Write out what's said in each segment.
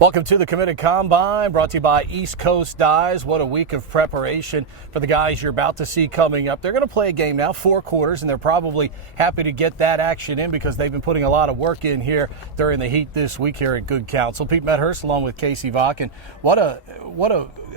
Welcome to the Committed Combine, brought to you by East Coast Dyes. What a week of preparation for the guys you're about to see coming up. They're going to play a game now, 4 quarters, and they're probably happy to get that action in because they've been putting a lot of work in here during the heat this week here at Good Counsel. Pete Medhurst along with Casey Vach, and what a,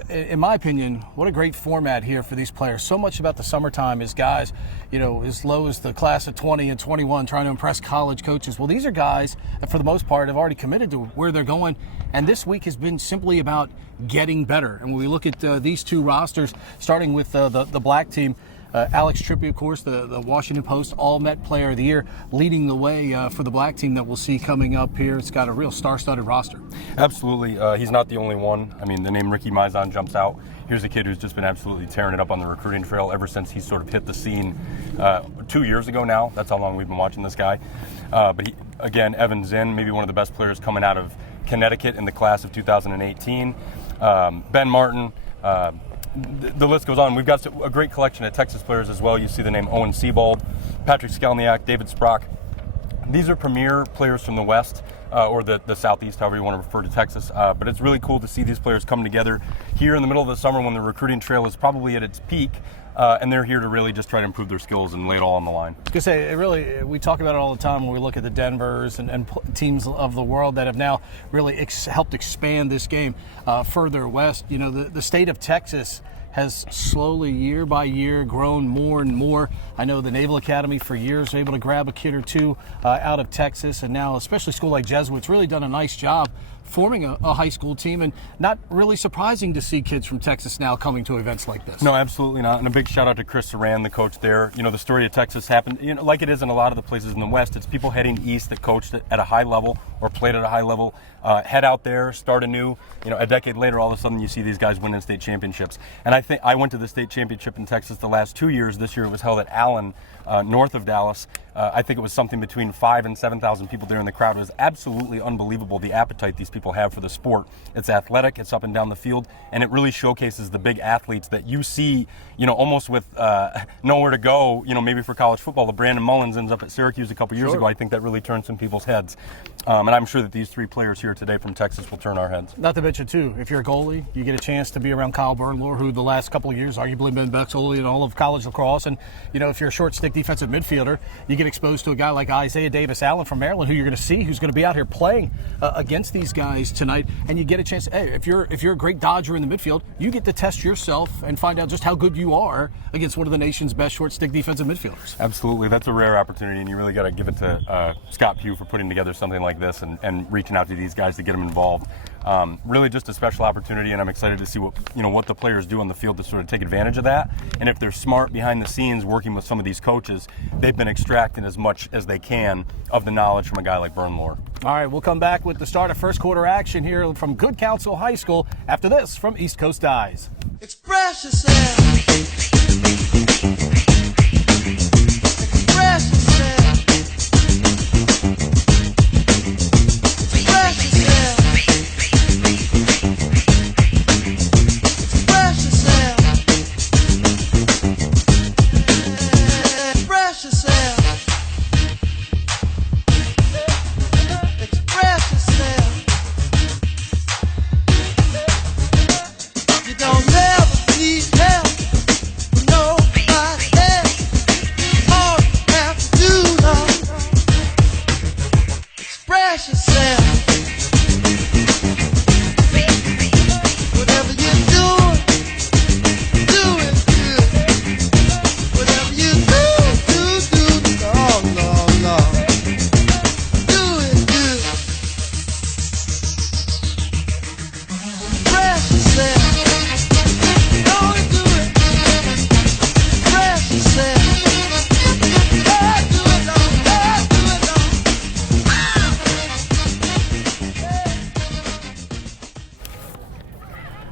in my opinion, what a great format here for these players. So much about the summertime is guys, as low as the class of 20 and 21 trying to impress college coaches. Well, these are guys that for the most part have already committed to where they're going. And this week has been simply about getting better. And when we look at these two rosters, starting with the black team, Alex Trippi, of course, the Washington Post All-Met Player of the Year, leading the way for the black team that we'll see coming up here. It's got a real star-studded roster. Absolutely. He's not the only one. I mean, the name Ricky Mizon jumps out. Here's a kid who's just been absolutely tearing it up on the recruiting trail ever since he sort of hit the scene 2 years ago now. That's how long we've been watching this guy. But again, Evan Zinn, maybe one of the best players coming out of Connecticut in the class of 2018. Ben Martin. The list goes on. We've got a great collection of Texas players as well. You see the name Owen Seabald, Patrick Skelniak, David Sprock. These are premier players from the West, or the Southeast, however you want to refer to Texas. But it's really cool to see these players come together here in the middle of the summer when the recruiting trail is probably at its peak. And they're here to really just try to improve their skills and lay it all on the line. I was going to say, we talk about it all the time when we look at the Denvers and teams of the world that have now really helped expand this game further west. The state of Texas has slowly, year by year, grown more and more. I know the Naval Academy for years was able to grab a kid or two out of Texas, and now especially a school like Jesuit's really done a nice job forming a high school team, and not really surprising to see kids from Texas now coming to events like this. No, absolutely not. And a big shout out to Chris Saran, the coach there. The story of Texas happened, like it is in a lot of the places in the West. It's people heading east that coached at a high level or played at a high level, head out there, start anew. A decade later, all of a sudden you see these guys winning state championships. And I think I went to the state championship in Texas the last 2 years. This year it was held at Allen, north of Dallas. I think it was something between 5,000 and 7,000 people there in the crowd. It was absolutely unbelievable, the appetite these people have for the sport. It's athletic, it's up and down the field, and it really showcases the big athletes that you see, almost with nowhere to go, maybe for college football. The Brandon Mullins ends up at Syracuse a couple years ago. I think that really turned some people's heads. And I'm sure that these 3 players here today from Texas will turn our heads. Not to mention, too, if you're a goalie, you get a chance to be around Kyle Bernlohr, who the last couple of years arguably been best goalie in all of college lacrosse. And, if you're a short stick defensive midfielder, you get exposed to a guy like Isaiah Davis Allen from Maryland, who you're going to see, who's going to be out here playing against these guys tonight. And you get a chance, if you're a great dodger in the midfield, you get to test yourself and find out just how good you are against one of the nation's best short stick defensive midfielders. Absolutely. That's a rare opportunity, and you really got to give it to Scott Pugh for putting together something like this and reaching out to these guys to get them involved. Really just a special opportunity, and I'm excited to see what the players do on the field to sort of take advantage of that. And if they're smart behind the scenes working with some of these coaches, they've been extracting as much as they can of the knowledge from a guy like Bernlohr. All right, we'll come back with the start of first quarter action here from Good Counsel High School after this from East Coast Dyes. Express yourself. Express yourself. Express yourself. Express yourself. Express yourself. Express yourself. You don't never need help from nobody else. All you have to do, love, express yourself. Whatever you're doing, do it good. Whatever you do, Lord, do it good. Express yourself. Don't do it. Express yourself. Hey, do it, Lord. Hey, do it, Lord.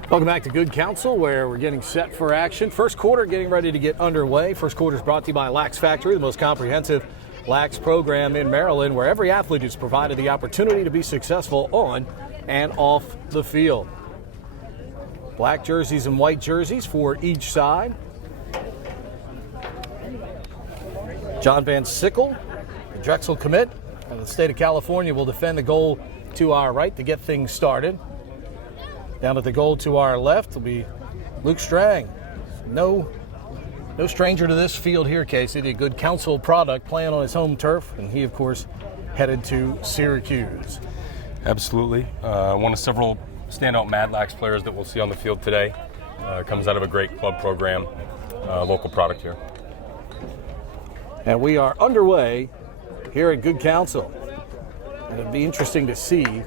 Welcome back to Good Counsel, where we're getting set for action. First quarter getting ready to get underway. First quarter is brought to you by Lax Factory, the most comprehensive lax program in Maryland, where every athlete is provided the opportunity to be successful on and off the field. Black jerseys and white jerseys for each side. John Van Sickle, the Drexel commit of the state of California, will defend the goal to our right to get things started. Down at the goal to our left will be Luke Strang. No stranger to this field here, Casey. A good Council product playing on his home turf, and he, of course, headed to Syracuse. Absolutely. One of several standout Mad Lax players that we'll see on the field today. Comes out of a great club program, local product here. And we are underway here at Good Counsel. And it'll be interesting to see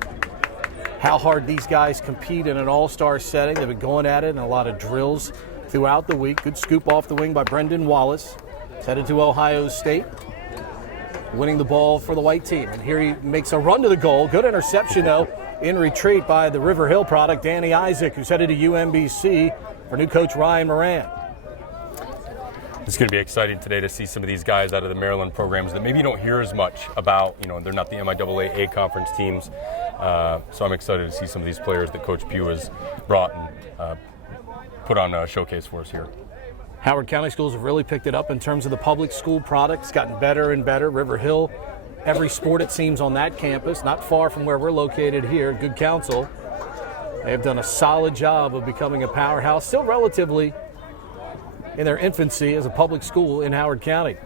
how hard these guys compete in an all-star setting. They've been going at it in a lot of drills throughout the week. Good scoop off the wing by Brendan Wallace. He's headed to Ohio State, winning the ball for the white team. And here he makes a run to the goal. Good interception, though, in retreat by the River Hill product, Danny Isaac, who's headed to UMBC for new coach Ryan Moran. It's going to be exciting today to see some of these guys out of the Maryland programs that maybe you don't hear as much about. You know, they're not the MIAA A conference teams. So I'm excited to see some of these players that Coach Pugh has brought and put on a showcase for us here. Howard County Schools have really picked it up in terms of the public school product. It's gotten better and better. River Hill, every sport it seems on that campus, not far from where we're located here, Good Counsel. They have done a solid job of becoming a powerhouse, still relatively in their infancy as a public school in Howard County.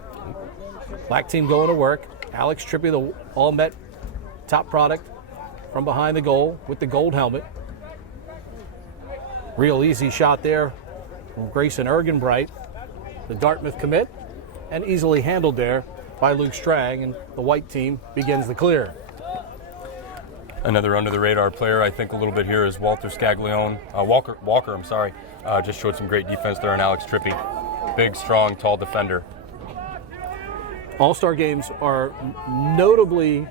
Black team going to work. Alex Trippy, the All-Met top product from behind the goal with the gold helmet. Real easy shot there from Grayson Ergenbright, the Dartmouth commit, and easily handled there by Luke Strang, and the white team begins the clear. Another under-the-radar player, I think, a little bit here is Walker, just showed some great defense there on Alex Trippy. Big, strong, tall defender. All-star games are notably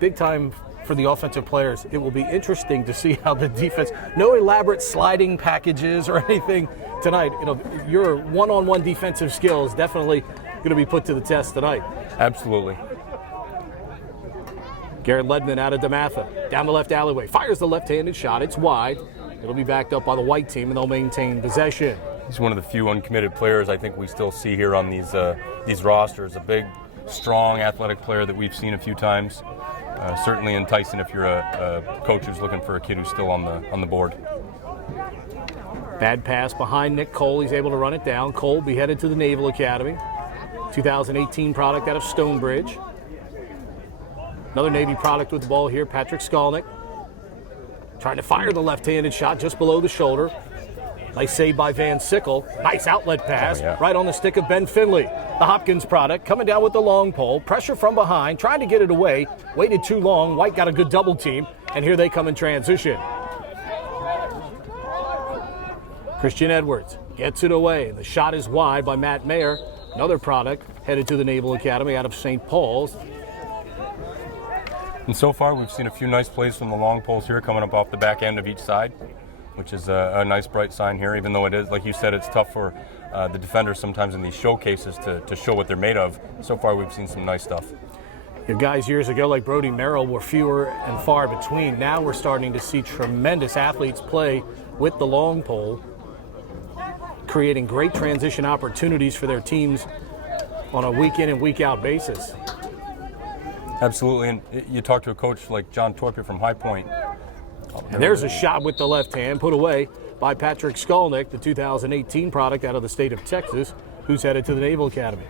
big time for the offensive players. It will be interesting to see how the defense, no elaborate sliding packages or anything tonight. You know, your one-on-one defensive skills definitely going to be put to the test tonight. Absolutely. Garrett Ledman out of DeMatha, down the left alleyway, fires the left-handed shot. It's wide. It'll be backed up by the white team, and they'll maintain possession. He's one of the few uncommitted players I think we still see here on these rosters. A big, strong, athletic player that we've seen a few times. Certainly enticing if you're a coach who's looking for a kid who's still on the board. Bad pass behind Nick Cole. He's able to run it down. Cole will be headed to the Naval Academy. 2018 product out of Stonebridge. Another Navy product with the ball here, Patrick Skolnick. Trying to fire the left-handed shot just below the shoulder. Nice save by Van Sickle. Nice outlet pass right on the stick of Ben Finley. The Hopkins product coming down with the long pole. Pressure from behind, trying to get it away. Waited too long. White got a good double team, and here they come in transition. Christian Edwards gets it away. The shot is wide by Matt Mayer. Another product headed to the Naval Academy out of St. Paul's. And so far, we've seen a few nice plays from the long poles here coming up off the back end of each side, which is a nice bright sign here, even though it is, like you said, it's tough for the defenders sometimes in these showcases to show what they're made of. So far, we've seen some nice stuff. Your guys years ago like Brody Merrill were fewer and far between. Now we're starting to see tremendous athletes play with the long pole, creating great transition opportunities for their teams on a week in and week out basis. Absolutely, and you talk to a coach like John Torpia from High Point. And there's a shot with the left hand put away by Patrick Skolnick, the 2018 product out of the state of Texas, who's headed to the Naval Academy.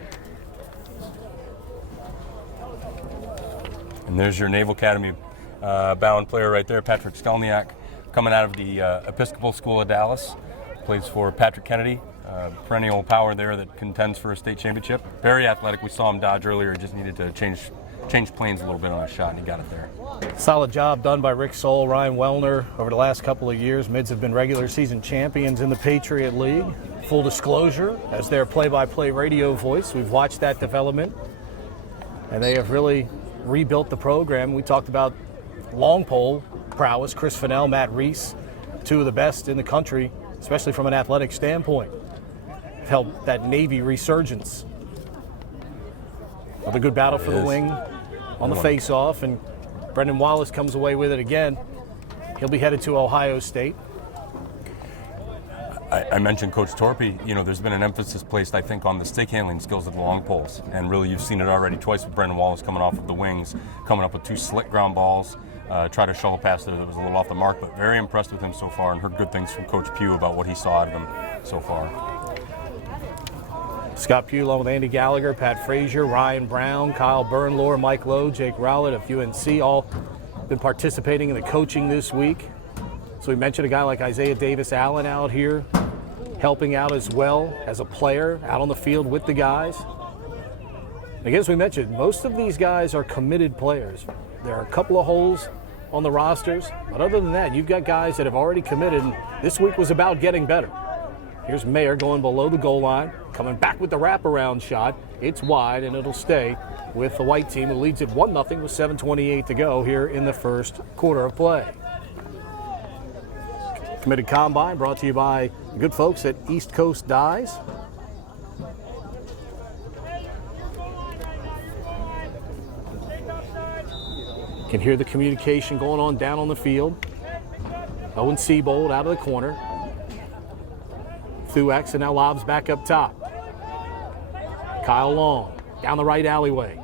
And there's your Naval Academy bound player right there, Patrick Skolniak, coming out of the Episcopal School of Dallas. Plays for Patrick Kennedy, perennial power there that contends for a state championship. Very athletic. We saw him dodge earlier. Just needed to change planes a little bit on his shot, and he got it there. Solid job done by Rick Soll, Ryan Wellner over the last couple of years. Mids have been regular season champions in the Patriot League. Full disclosure, as their play-by-play radio voice, we've watched that development, and they have really rebuilt the program. We talked about long pole prowess, Chris Fennell, Matt Reese, two of the best in the country, especially from an athletic standpoint. Helped that Navy resurgence. Another good battle for the wing on the face-off, and Brendan Wallace comes away with it again. He'll be headed to Ohio State. I mentioned Coach Torpy. You know, there's been an emphasis placed, I think, on the stick handling skills of the long poles. And really, you've seen it already twice with Brendan Wallace coming off of the wings, coming up with 2 slick ground balls. Try to shovel past there that was a little off the mark, but very impressed with him so far and heard good things from Coach Pugh about what he saw out of him so far. Scott Pugh along with Andy Gallagher, Pat Frazier, Ryan Brown, Kyle Burnlore, Mike Lowe, Jake Rowlett of UNC all been participating in the coaching this week. So we mentioned a guy like Isaiah Davis Allen out here helping out as well as a player out on the field with the guys. Again, as we mentioned, most of these guys are committed players. There are a couple of holes on the rosters, but other than that, you've got guys that have already committed, and this week was about getting better. Here's Mayer going below the goal line, coming back with the wraparound shot. It's wide, and it'll stay with the white team, who leads it 1-0 with 7:28 to go here in the first quarter of play. Committed Combine brought to you by the good folks at East Coast Dyes. Can hear the communication going on down on the field. Owen Seabold out of the corner. Thuex, and now lobs back up top. Kyle Long down the right alleyway.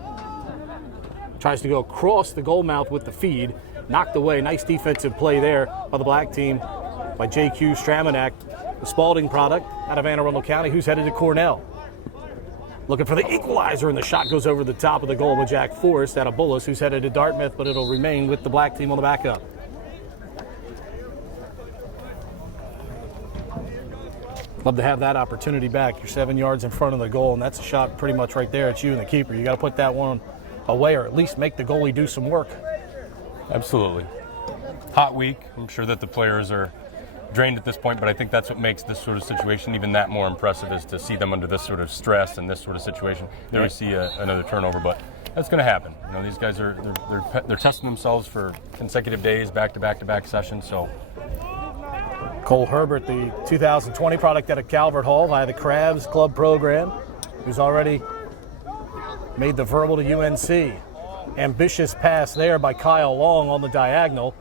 Tries to go across the goal mouth with the feed. Knocked away. Nice defensive play there by the black team by J.Q. Stramanak, the Spalding product out of Anne Arundel County, who's headed to Cornell. Looking for the equalizer, and the shot goes over the top of the goal with Jack Forrest out of Bullis, who's headed to Dartmouth, but it'll remain with the black team on the backup. Love to have that opportunity back. You're 7 yards in front of the goal, and that's a shot pretty much right there. It's you and the keeper. You got to put that one away, or at least make the goalie do some work. Absolutely. Hot week. I'm sure that the players are drained at this point, but I think that's what makes this sort of situation even that more impressive, is to see them under this sort of stress and this sort of situation. There we see another turnover, but that's going to happen. You know, these guys are they're testing themselves for consecutive days, back-to-back sessions. So Cole Herbert, the 2020 product out of Calvert Hall via the Crabs Club program, who's already made the verbal to UNC. Ambitious pass there by Kyle Long on the diagonal,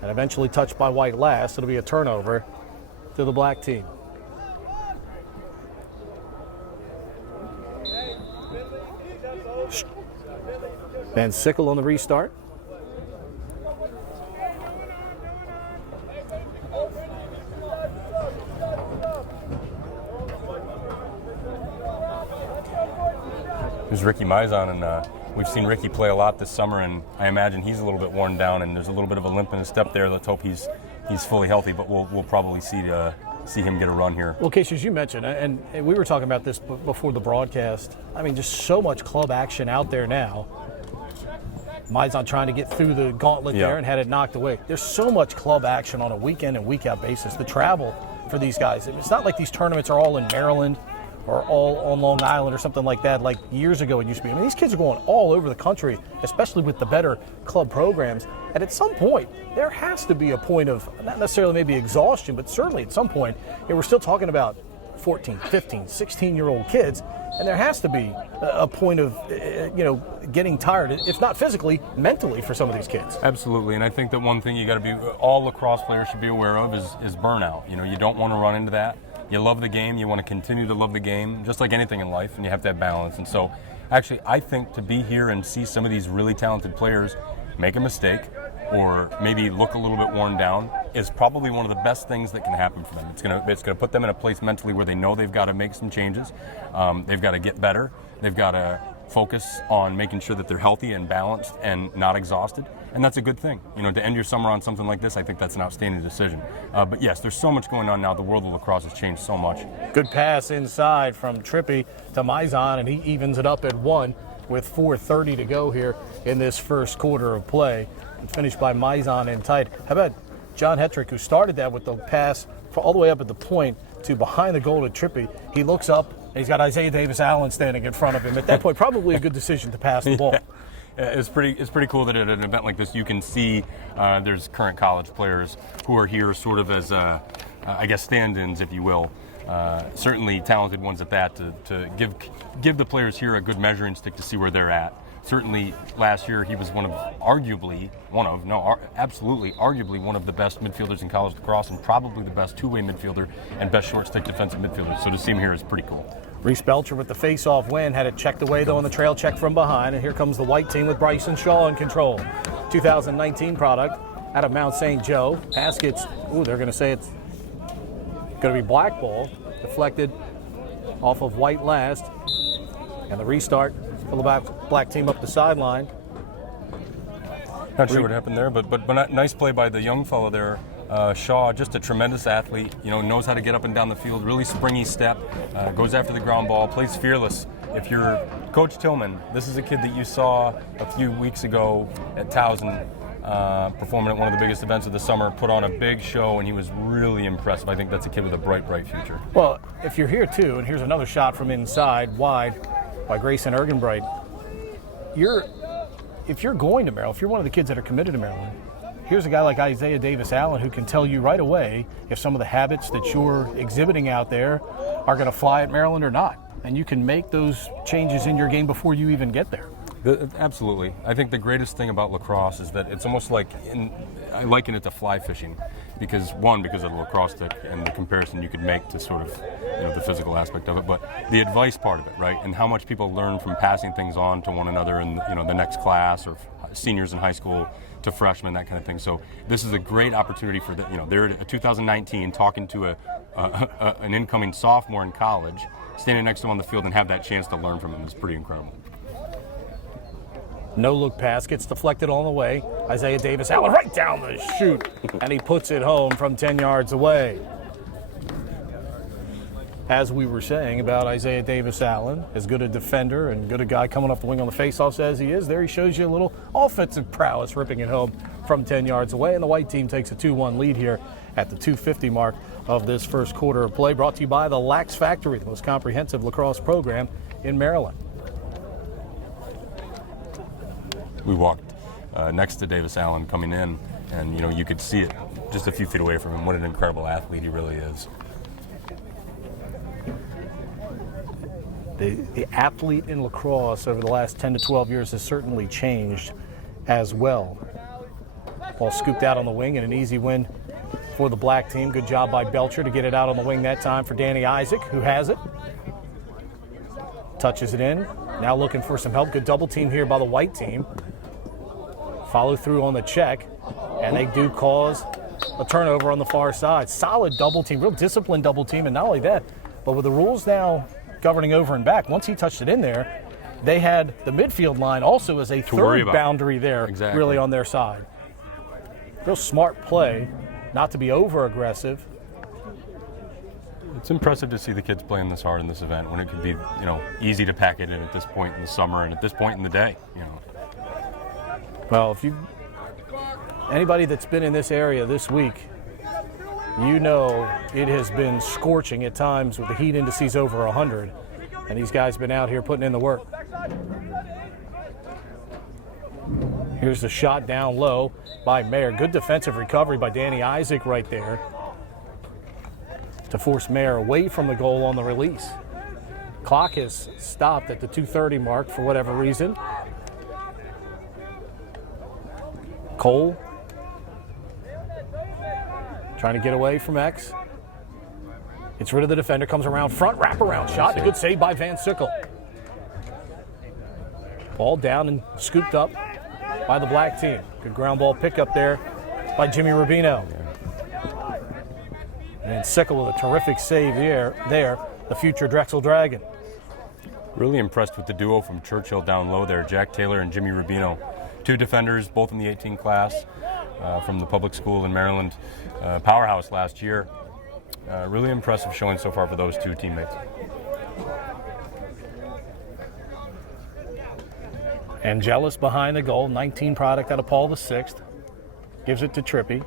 and eventually touched by White last. It'll be a turnover to the black team. Van Sickle on the restart. There's Ricky Mizon, and we've seen Ricky play a lot this summer, and I imagine he's a little bit worn down, and there's a little bit of a limp in his step there. Let's hope he's fully healthy, but we'll probably see him get a run here. Well, Casey, as you mentioned, and we were talking about this before the broadcast, I mean, just so much club action out there now. Mizon trying to get through the gauntlet there and had it knocked away. There's so much club action on a week-in and week-out basis. The travel for these guys, it's not like these tournaments are all in Maryland or all on Long Island or something like that, like years ago it used to be. I mean, these kids are going all over the country, especially with the better club programs. And at some point, there has to be a point of, not necessarily maybe exhaustion, but certainly at some point, we're still talking about 14, 15, 16-year-old kids, and there has to be a point of, getting tired, if not physically, mentally for some of these kids. Absolutely, and I think that one thing you got to be, all lacrosse players should be aware of is burnout. You know, you don't want to run into that. You love the game, you want to continue to love the game, just like anything in life, and you have to have balance. And so, actually, I think to be here and see some of these really talented players make a mistake or maybe look a little bit worn down is probably one of the best things that can happen for them. It's gonna put them in a place mentally where they know they've got to make some changes. They've got to get better. They've got to focus on making sure that they're healthy and balanced and not exhausted. And that's a good thing. You know, to end your summer on something like this, I think that's an outstanding decision. But yes, there's so much going on now. The world of lacrosse has changed so much. Good pass inside from Trippy to Mizon, and he evens it up at 1 with 4:30 to go here in this first quarter of play. And finished by Mizon in tight. How about John Hetrick, who started that with the pass all the way up at the point to behind the goal to Trippy. He looks up, and he's got Isaiah Davis Allen standing in front of him. At that point, probably a good decision to pass the ball. It's pretty cool that at an event like this you can see there's current college players who are here sort of as, I guess, stand-ins, if you will. Certainly talented ones at that, to give the players here a good measuring stick to see where they're at. certainly last year he was arguably one of the best midfielders in college lacrosse, and probably the best two-way midfielder and best short-stick defensive midfielder. So to see him here is pretty cool. Reese Belcher with the face-off win, had it checked away though on the trail check from behind, and here comes the white team with Bryson Shaw in control. 2019 product out of Mount St. Joe. Pass gets, they're going to say it's going to be black ball, deflected off of white last, and the restart for the black team up the sideline. Not sure what happened there, but nice play by the young fellow there. Shaw, just a tremendous athlete, knows how to get up and down the field, really springy step, goes after the ground ball, plays fearless. If you're Coach Tillman, this is a kid that you saw a few weeks ago at Towson performing at one of the biggest events of the summer, put on a big show, and he was really impressive. I think that's a kid with a bright, bright future. Well, if you're here too, and here's another shot from inside, wide by Grayson Ergenbright, if you're going to Maryland, if you're one of the kids that are committed to Maryland, here's a guy like Isaiah Davis-Allen who can tell you right away if some of the habits that you're exhibiting out there are going to fly at Maryland or not. And you can make those changes in your game before you even get there. Absolutely. I think the greatest thing about lacrosse is that it's almost like, I liken it to fly fishing, because of the lacrosse stick and the comparison you could make to sort of the physical aspect of it, but the advice part of it, right? And how much people learn from passing things on to one another in the next class, or seniors in high school to freshmen, that kind of thing. So this is a great opportunity for they're a 2019 talking to an incoming sophomore in college, standing next to him on the field and have that chance to learn from him is pretty incredible. No look pass gets deflected all the way. Isaiah Davis-Allen right down the chute, and he puts it home from 10 yards away. As we were saying about Isaiah Davis-Allen, as good a defender and good a guy coming off the wing on the faceoffs as he is, there he shows you a little offensive prowess, ripping it home from 10 yards away, and the white team takes a 2-1 lead here at the 2:50 mark of this first quarter of play, brought to you by the Lax Factory, the most comprehensive lacrosse program in Maryland. We walked next to Davis-Allen coming in, and you could see it just a few feet away from him. What an incredible athlete he really is. The athlete in lacrosse over the last 10 to 12 years has certainly changed as well. Ball scooped out on the wing, and an easy win for the black team. Good job by Belcher to get it out on the wing that time for Danny Isaac, who has it. Touches it in. Now looking for some help. Good double team here by the white team. Follow through on the check, and they do cause a turnover on the far side. Solid double team, real disciplined double team, and not only that, but with the rules now governing over and back, once he touched it in there, they had the midfield line also as a third boundary there, exactly, really on their side. Real smart play, not to be over-aggressive. It's impressive to see the kids playing this hard in this event when it could be, easy to pack it in at this point in the summer and at this point in the day, Well, anybody that's been in this area this week, it has been scorching at times with the heat indices over 100, and these guys have been out here putting in the work. Here's the shot down low by Mayer. Good defensive recovery by Danny Isaac right there to force Mayer away from the goal on the release. Clock has stopped at the 2:30 mark for whatever reason. Cole trying to get away from X. Gets rid of the defender, comes around front, wraparound shot. A good save by Van Sickle. Ball down and scooped up by the black team. Good ground ball pickup there by Jimmy Rubino. And Sickle with a terrific save there, the future Drexel Dragon. Really impressed with the duo from Churchill down low there, Jack Taylor and Jimmy Rubino. Two defenders, both in the 18 class from the public school in Maryland. Powerhouse last year. Really impressive showing so far for those two teammates. Angelus behind the goal, 19 product out of Paul VI. Gives it to Trippy.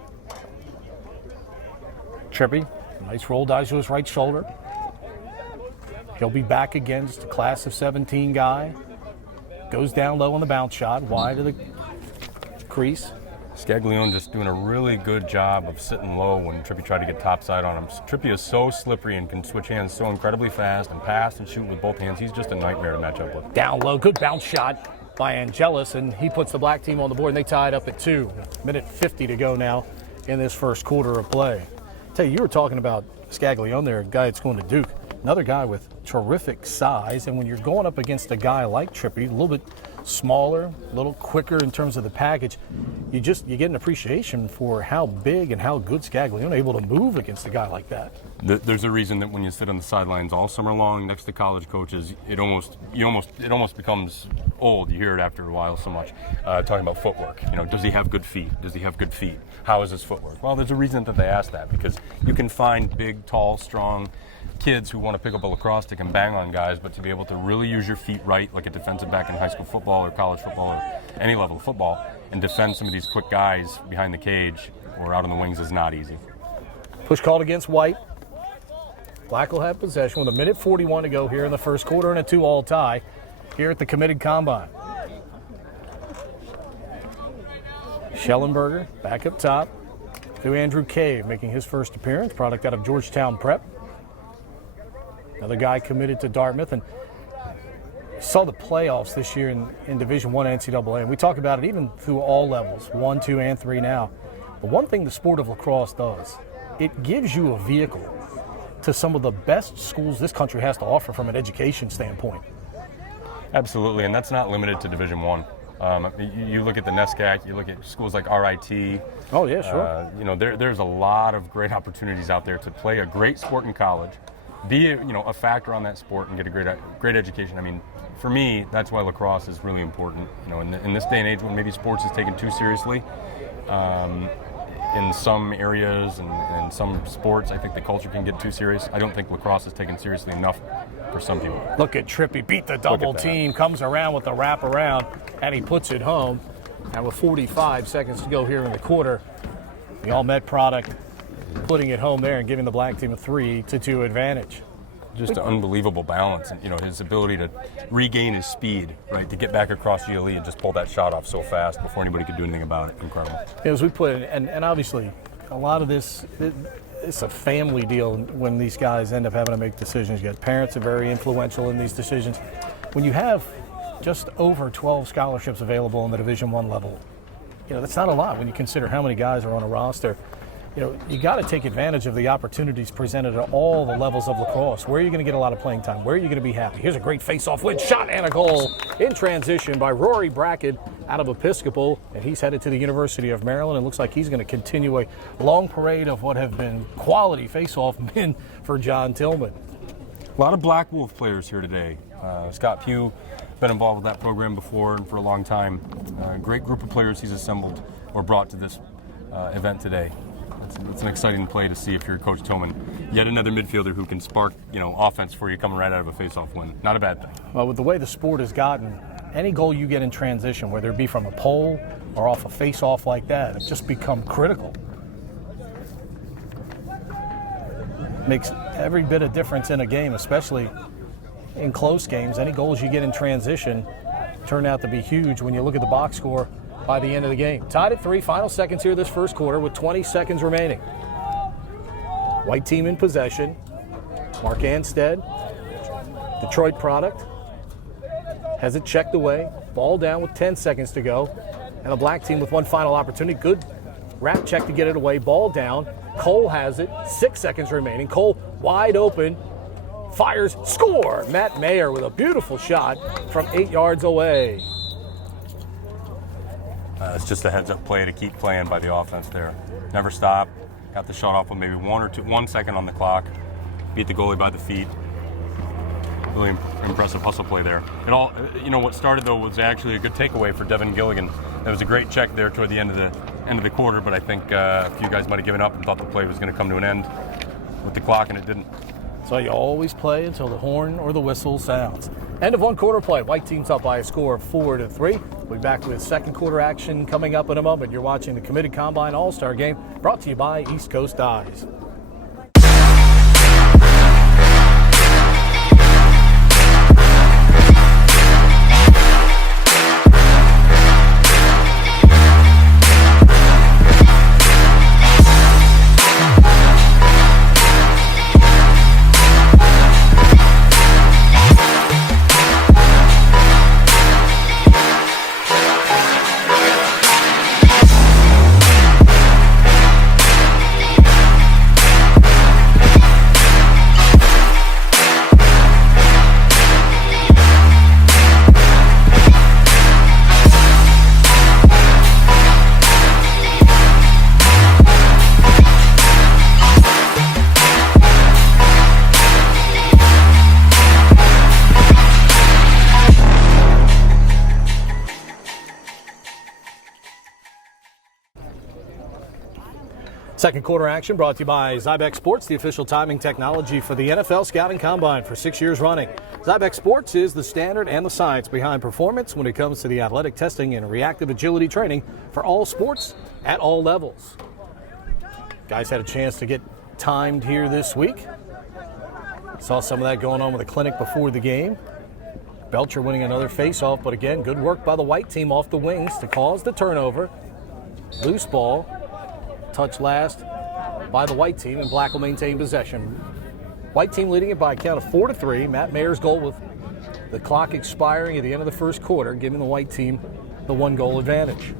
Trippy, nice roll, dives to his right shoulder. He'll be back against a class of 17 guy. Goes down low on the bounce shot, wide of the crease. Scaglione just doing a really good job of sitting low when Trippy tried to get topside on him. Trippy is so slippery and can switch hands so incredibly fast and pass and shoot with both hands. He's just a nightmare to match up with. Down low, good bounce shot by Angelis, and he puts the black team on the board, and they tie it up at 2. Minute 50 to go now in this first quarter of play. Tell you were talking about Scaglione there, a guy that's going to Duke. Another guy with terrific size, and when you're going up against a guy like Trippy, a little bit smaller, a little quicker in terms of the package, you get an appreciation for how big and how good Scaglione able to move against a guy like that. There's a reason that when you sit on the sidelines all summer long next to college coaches, it almost becomes old. You hear it after a while so much. Talking about footwork, does he have good feet? Does he have good feet? How is his footwork? Well, there's a reason that they ask that, because you can find big, tall, strong kids who want to pick up a lacrosse stick and bang on guys, but to be able to really use your feet right, like a defensive back in high school football or college football or any level of football, and defend some of these quick guys behind the cage or out on the wings is not easy. Push called against White. Black will have possession with a minute 41 to go here in the first quarter and a 2-all tie here at the committed combine. Schellenberger back up top to Andrew Cave, making his first appearance, product out of Georgetown Prep. Another guy committed to Dartmouth, and saw the playoffs this year in Division I NCAA, and we talk about it even through all levels, 1, 2, and 3 now. But one thing the sport of lacrosse does, it gives you a vehicle to some of the best schools this country has to offer from an education standpoint. Absolutely, and that's not limited to Division I. You look at the NESCAC, you look at schools like RIT. Oh, yeah, sure. There's a lot of great opportunities out there to play a great sport in college, be a factor on that sport, and get a great education. I mean, for me, that's why lacrosse is really important. In this day and age when maybe sports is taken too seriously, in some areas and some sports, I think the culture can get too serious. I don't think lacrosse is taken seriously enough for some people. Look at Trippy, beat the double team, comes around with the wrap around, and he puts it home. And with 45 seconds to go here in the quarter, the All-Met product putting it home there and giving the black team a 3-2 advantage. Just an unbelievable balance, and his ability to regain his speed, right, to get back across GLE and just pull that shot off so fast before anybody could do anything about it. Incredible. As we put it, and obviously a lot of this, it's a family deal when these guys end up having to make decisions. You got parents that are very influential in these decisions. When you have just over 12 scholarships available in the Division I level, that's not a lot when you consider how many guys are on a roster. You got to take advantage of the opportunities presented at all the levels of lacrosse. Where are you going to get a lot of playing time? Where are you going to be happy? Here's a great face-off win, shot and a goal in transition by Rory Brackett out of Episcopal, and he's headed to the University of Maryland. It looks like he's going to continue a long parade of what have been quality face-off men for John Tillman. A lot of Black Wolf players here today. Scott Pugh, been involved with that program before and for a long time. Great group of players he's assembled or brought to this event today. It's an exciting play to see if you're Coach Tillman. Yet another midfielder who can spark, offense for you coming right out of a face-off win. Not a bad thing. Well, with the way the sport has gotten, any goal you get in transition, whether it be from a pole or off a face-off like that, it's just become critical. Makes every bit of difference in a game, especially in close games. Any goals you get in transition turn out to be huge when you look at the box score by the end of the game. Tied at 3, final seconds here this first quarter with 20 seconds remaining. White team in possession. Mark Anstead, Detroit product, has it checked away. Ball down with 10 seconds to go. And the black team with one final opportunity. Good wrap check to get it away. Ball down. Cole has it. 6 seconds remaining. Cole wide open. Fires. Score! Matt Mayer with a beautiful shot from 8 yards away. It's just a heads-up play to keep playing by the offense there. Never stop. Got the shot off with maybe 1 second on the clock. Beat the goalie by the feet. Really impressive hustle play there. It all, what started though was actually a good takeaway for Devin Gilligan. That was a great check there toward the end of the quarter, but I think a few guys might have given up and thought the play was going to come to an end with the clock, and it didn't. So you always play until the horn or the whistle sounds. End of one quarter play. White team's up by a score of 4-3. We'll be back with second quarter action coming up in a moment. You're watching the Committed Combine All-Star Game, brought to you by East Coast Dyes. Second quarter action brought to you by Zybex Sports, the official timing technology for the NFL Scouting Combine for 6 years running. Zybex Sports is the standard and the science behind performance when it comes to the athletic testing and reactive agility training for all sports at all levels. Guys had a chance to get timed here this week. Saw some of that going on with the clinic before the game. Belcher winning another face-off, but again, good work by the white team off the wings to cause the turnover. Loose ball. Touch last by the white team, and Black will maintain possession. White team leading it by a count of 4-3. Matt Mayer's goal with the clock expiring at the end of the first quarter, giving the white team the 1-goal advantage.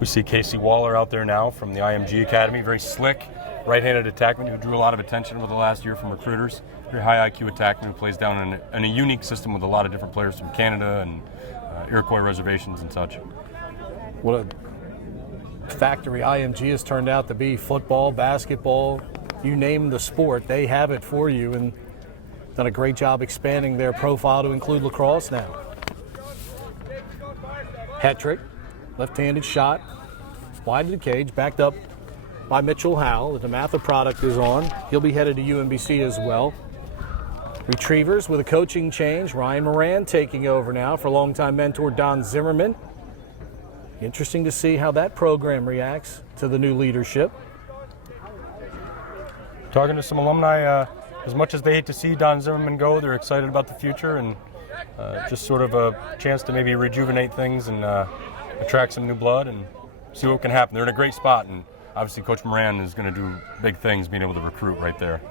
We see Casey Waller out there now from the IMG Academy. Very slick, right-handed attackman who drew a lot of attention over the last year from recruiters. Very high IQ attackman who plays down in a unique system with a lot of different players from Canada and Iroquois reservations and such. What a factory IMG has turned out to be. Football, basketball, you name the sport, they have it for you, and done a great job expanding their profile to include lacrosse now. Hat trick, left-handed shot, wide of the cage, backed up by Mitchell Howell. The DeMatha product is on. He'll be headed to UMBC as well. Retrievers with a coaching change. Ryan Moran taking over now for longtime mentor Don Zimmerman. Interesting to see how that program reacts to the new leadership. Talking to some alumni, as much as they hate to see Don Zimmerman go, they're excited about the future and just sort of a chance to maybe rejuvenate things and attract some new blood and see what can happen. They're in a great spot, and obviously Coach Moran is going to do big things being able to recruit right there.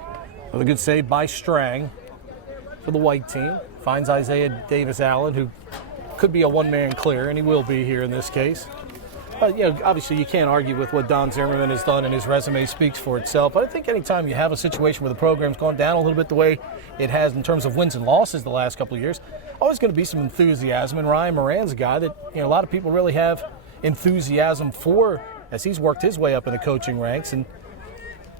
With a good save by Strang for the white team. Finds Isaiah Davis-Allen, who could be a one-man clear, and he will be here in this case. Obviously you can't argue with what Don Zimmerman has done, and his resume speaks for itself. But I think anytime you have a situation where the program's gone down a little bit the way it has in terms of wins and losses the last couple of years, always going to be some enthusiasm. And Ryan Moran's a guy that a lot of people really have enthusiasm for as he's worked his way up in the coaching ranks, and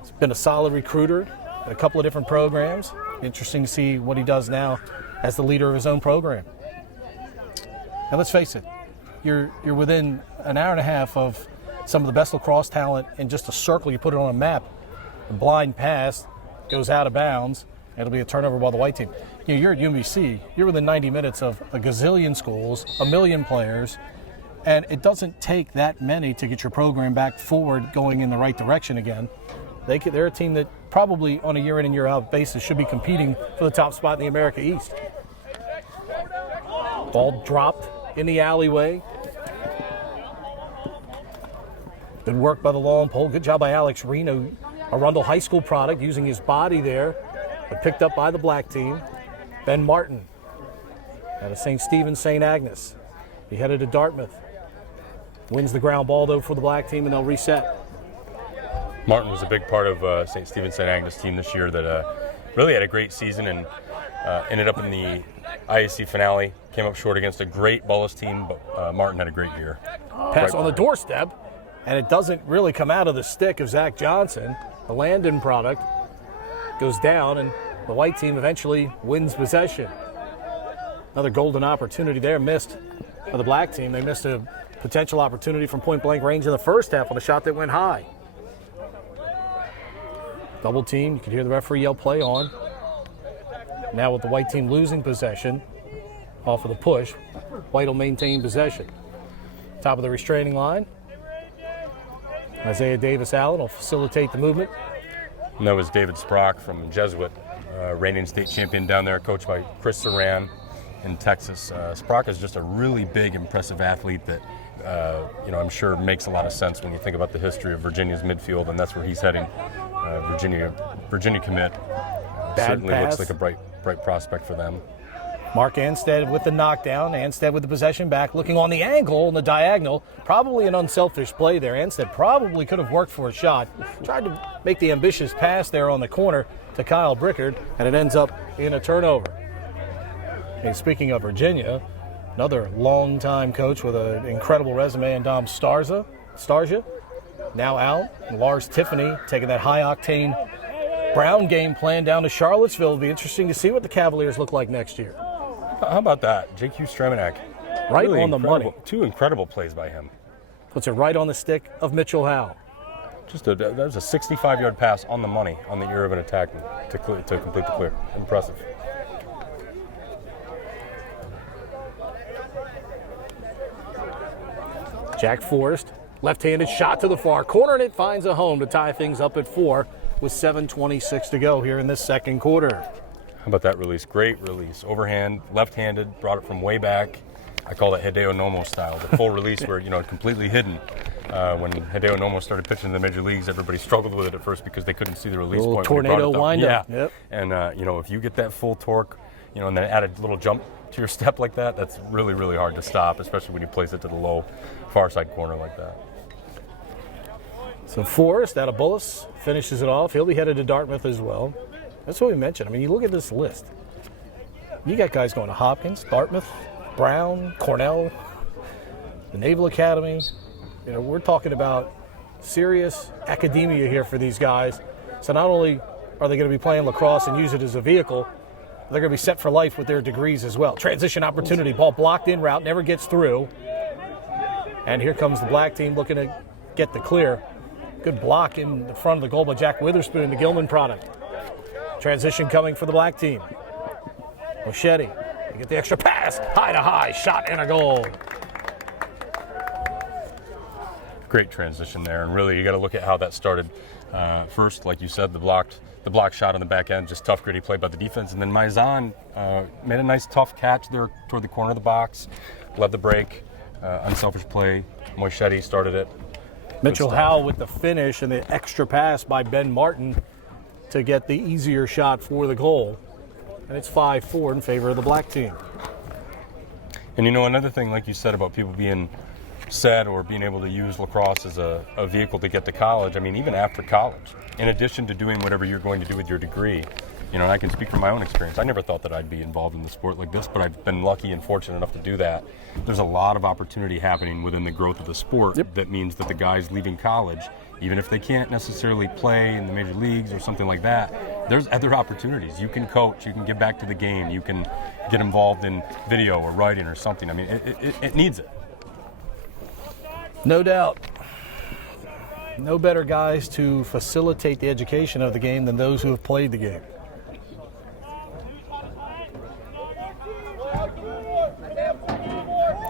he's been a solid recruiter at a couple of different programs. Interesting to see what he does now as the leader of his own program. And let's face it, you're within an hour and a half of some of the best lacrosse talent in just a circle. You put it on a map. A blind pass goes out of bounds, and it'll be a turnover by the white team. You're at UMBC. You're within 90 minutes of a gazillion schools, a million players, and it doesn't take that many to get your program back forward going in the right direction again. They're a team that probably on a year in and year out basis should be competing for the top spot in the America East. Ball dropped in the alleyway. Good work by the long pole. Good job by Alex Reno, Arundel High School product, using his body there, but picked up by the black team. Ben Martin out of St. Stephen, St. Agnes. He headed to Dartmouth. Wins the ground ball, though, for the black team, and they'll reset. Martin was a big part of St. Stephen, St. Agnes team this year that really had a great season and ended up in the IAC finale. Came up short against a great Bullis team, but Martin had a great year. Pass on the doorstep, and it doesn't really come out of the stick of Zach Johnson. The Landon product goes down, and the white team eventually wins possession. Another golden opportunity there missed by the black team. They missed a potential opportunity from point-blank range in the first half on a shot that went high. Double team. You can hear the referee yell play on. Now with the white team losing possession off of the push, white will maintain possession. Top of the restraining line. Isaiah Davis-Allen will facilitate the movement. And that was David Sprock from Jesuit, reigning state champion down there, coached by Chris Saran in Texas. Sprock is just a really big, impressive athlete that I'm sure makes a lot of sense when you think about the history of Virginia's midfield, and that's where he's heading. Virginia commit. Certainly pass. Looks like a bright prospect for them. Mark Anstead with the knockdown. Anstead with the possession back, looking on the angle on the diagonal. Probably an unselfish play there. Anstead probably could have worked for a shot. Tried to make the ambitious pass there on the corner to Kyle Brickard, and it ends up in a turnover. And speaking of Virginia, another longtime coach with an incredible resume in Dom Starja, now out. And Lars Tiffany taking that high-octane Brown game plan down to Charlottesville. It'll be interesting to see what the Cavaliers look like next year. How about that? J.Q. Stramenak. Right really on the money. Two incredible plays by him. Puts it right on the stick of Mitchell Howe. That was a 65-yard pass on the money on the ear of an attackman to complete the clear. Impressive. Jack Forrest, left-handed shot to the far corner, and it finds a home to tie things up at 4 with 7:26 to go here in this second quarter. How about that release? Great release. Overhand, left-handed, brought it from way back. I call it Hideo Nomo style, the full release where, completely hidden. When Hideo Nomo started pitching in the major leagues, everybody struggled with it at first because they couldn't see the release little point. When he tornado brought it up. windup. Yep. And, if you get that full torque, and then add a little jump to your step like that, that's really, really hard to stop, especially when you place it to the low, far side corner like that. So Forrest out of Bullis finishes it off. He'll be headed to Dartmouth as well. That's what we mentioned. I mean, you look at this list. You got guys going to Hopkins, Dartmouth, Brown, Cornell, the Naval Academy. We're talking about serious academia here for these guys. So not only are they going to be playing lacrosse and use it as a vehicle, they're going to be set for life with their degrees as well. Transition opportunity, ball blocked in route, never gets through. And here comes the black team looking to get the clear. Good block in the front of the goal by Jack Witherspoon, the Gilman product. Transition coming for the black team. Moschetti, they get the extra pass, high to high, shot and a goal. Great transition there, and really you got to look at how that started. First, like you said, the block shot on the back end, just tough, gritty play by the defense, and then Maizan made a nice tough catch there toward the corner of the box, led the break, unselfish play. Moschetti started it. Mitchell Howe with the finish and the extra pass by Ben Martin to get the easier shot for the goal. And it's 5-4 in favor of the black team. And another thing, like you said, about people being sad or being able to use lacrosse as a vehicle to get to college, I mean, even after college, in addition to doing whatever you're going to do with your degree, and I can speak from my own experience. I never thought that I'd be involved in the sport like this, but I've been lucky and fortunate enough to do that. There's a lot of opportunity happening within the growth of the sport. Yep. That means that the guys leaving college, even if they can't necessarily play in the major leagues or something like that, there's other opportunities. You can coach, you can get back to the game, you can get involved in video or writing or something. I mean, it needs it. No doubt. No better guys to facilitate the education of the game than those who have played the game.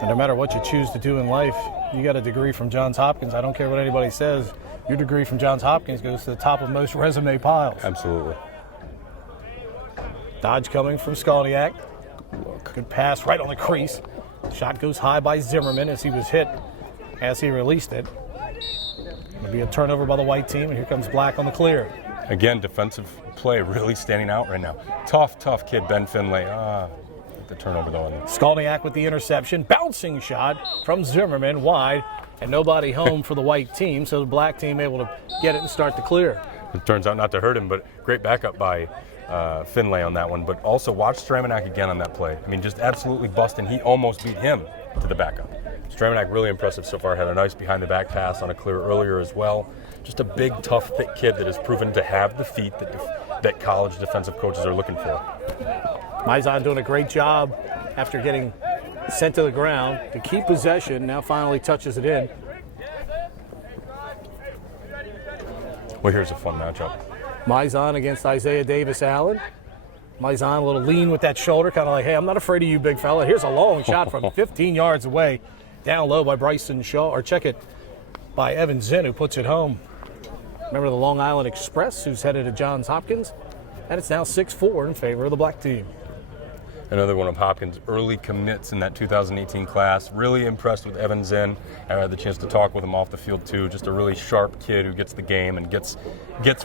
And no matter what you choose to do in life, you got a degree from Johns Hopkins. I don't care what anybody says. Your degree from Johns Hopkins goes to the top of most resume piles. Absolutely. Dodge coming from Skalniak. Good pass right on the crease. Shot goes high by Zimmerman as he was hit as he released it. It'll be a turnover by the white team, and here comes Black on the clear. Again, defensive play really standing out right now. Tough kid, Ben Finlay. The turnover though. Skalniak with the interception. Bouncing shot from Zimmerman wide, and nobody home for the white team, so the black team able to get it and start the clear. It turns out not to hurt him, but great backup by Finlay on that one. But also watch Stramanak again on that play. I mean, just absolutely busting. He almost beat him to the backup. Stramanak really impressive so far. Had a nice behind-the-back pass on a clear earlier as well. Just a big, tough, thick kid that has proven to have the feet that college defensive coaches are looking for. Maizan doing a great job after getting sent to the ground to keep possession. Now finally touches it in. Well, here's a fun matchup. Maizan against Isaiah Davis-Allen. Maizan a little lean with that shoulder, kind of like, hey, I'm not afraid of you, big fella. Here's a long shot from 15 yards away. Down low by Bryson Shaw, or check it by Evan Zinn, who puts it home. Remember the Long Island Express, who's headed to Johns Hopkins? And it's now 6-4 in favor of the black team. Another one of Hopkins' early commits in that 2018 class. Really impressed with Evan Zinn. I had the chance to talk with him off the field too. Just a really sharp kid who gets the game and gets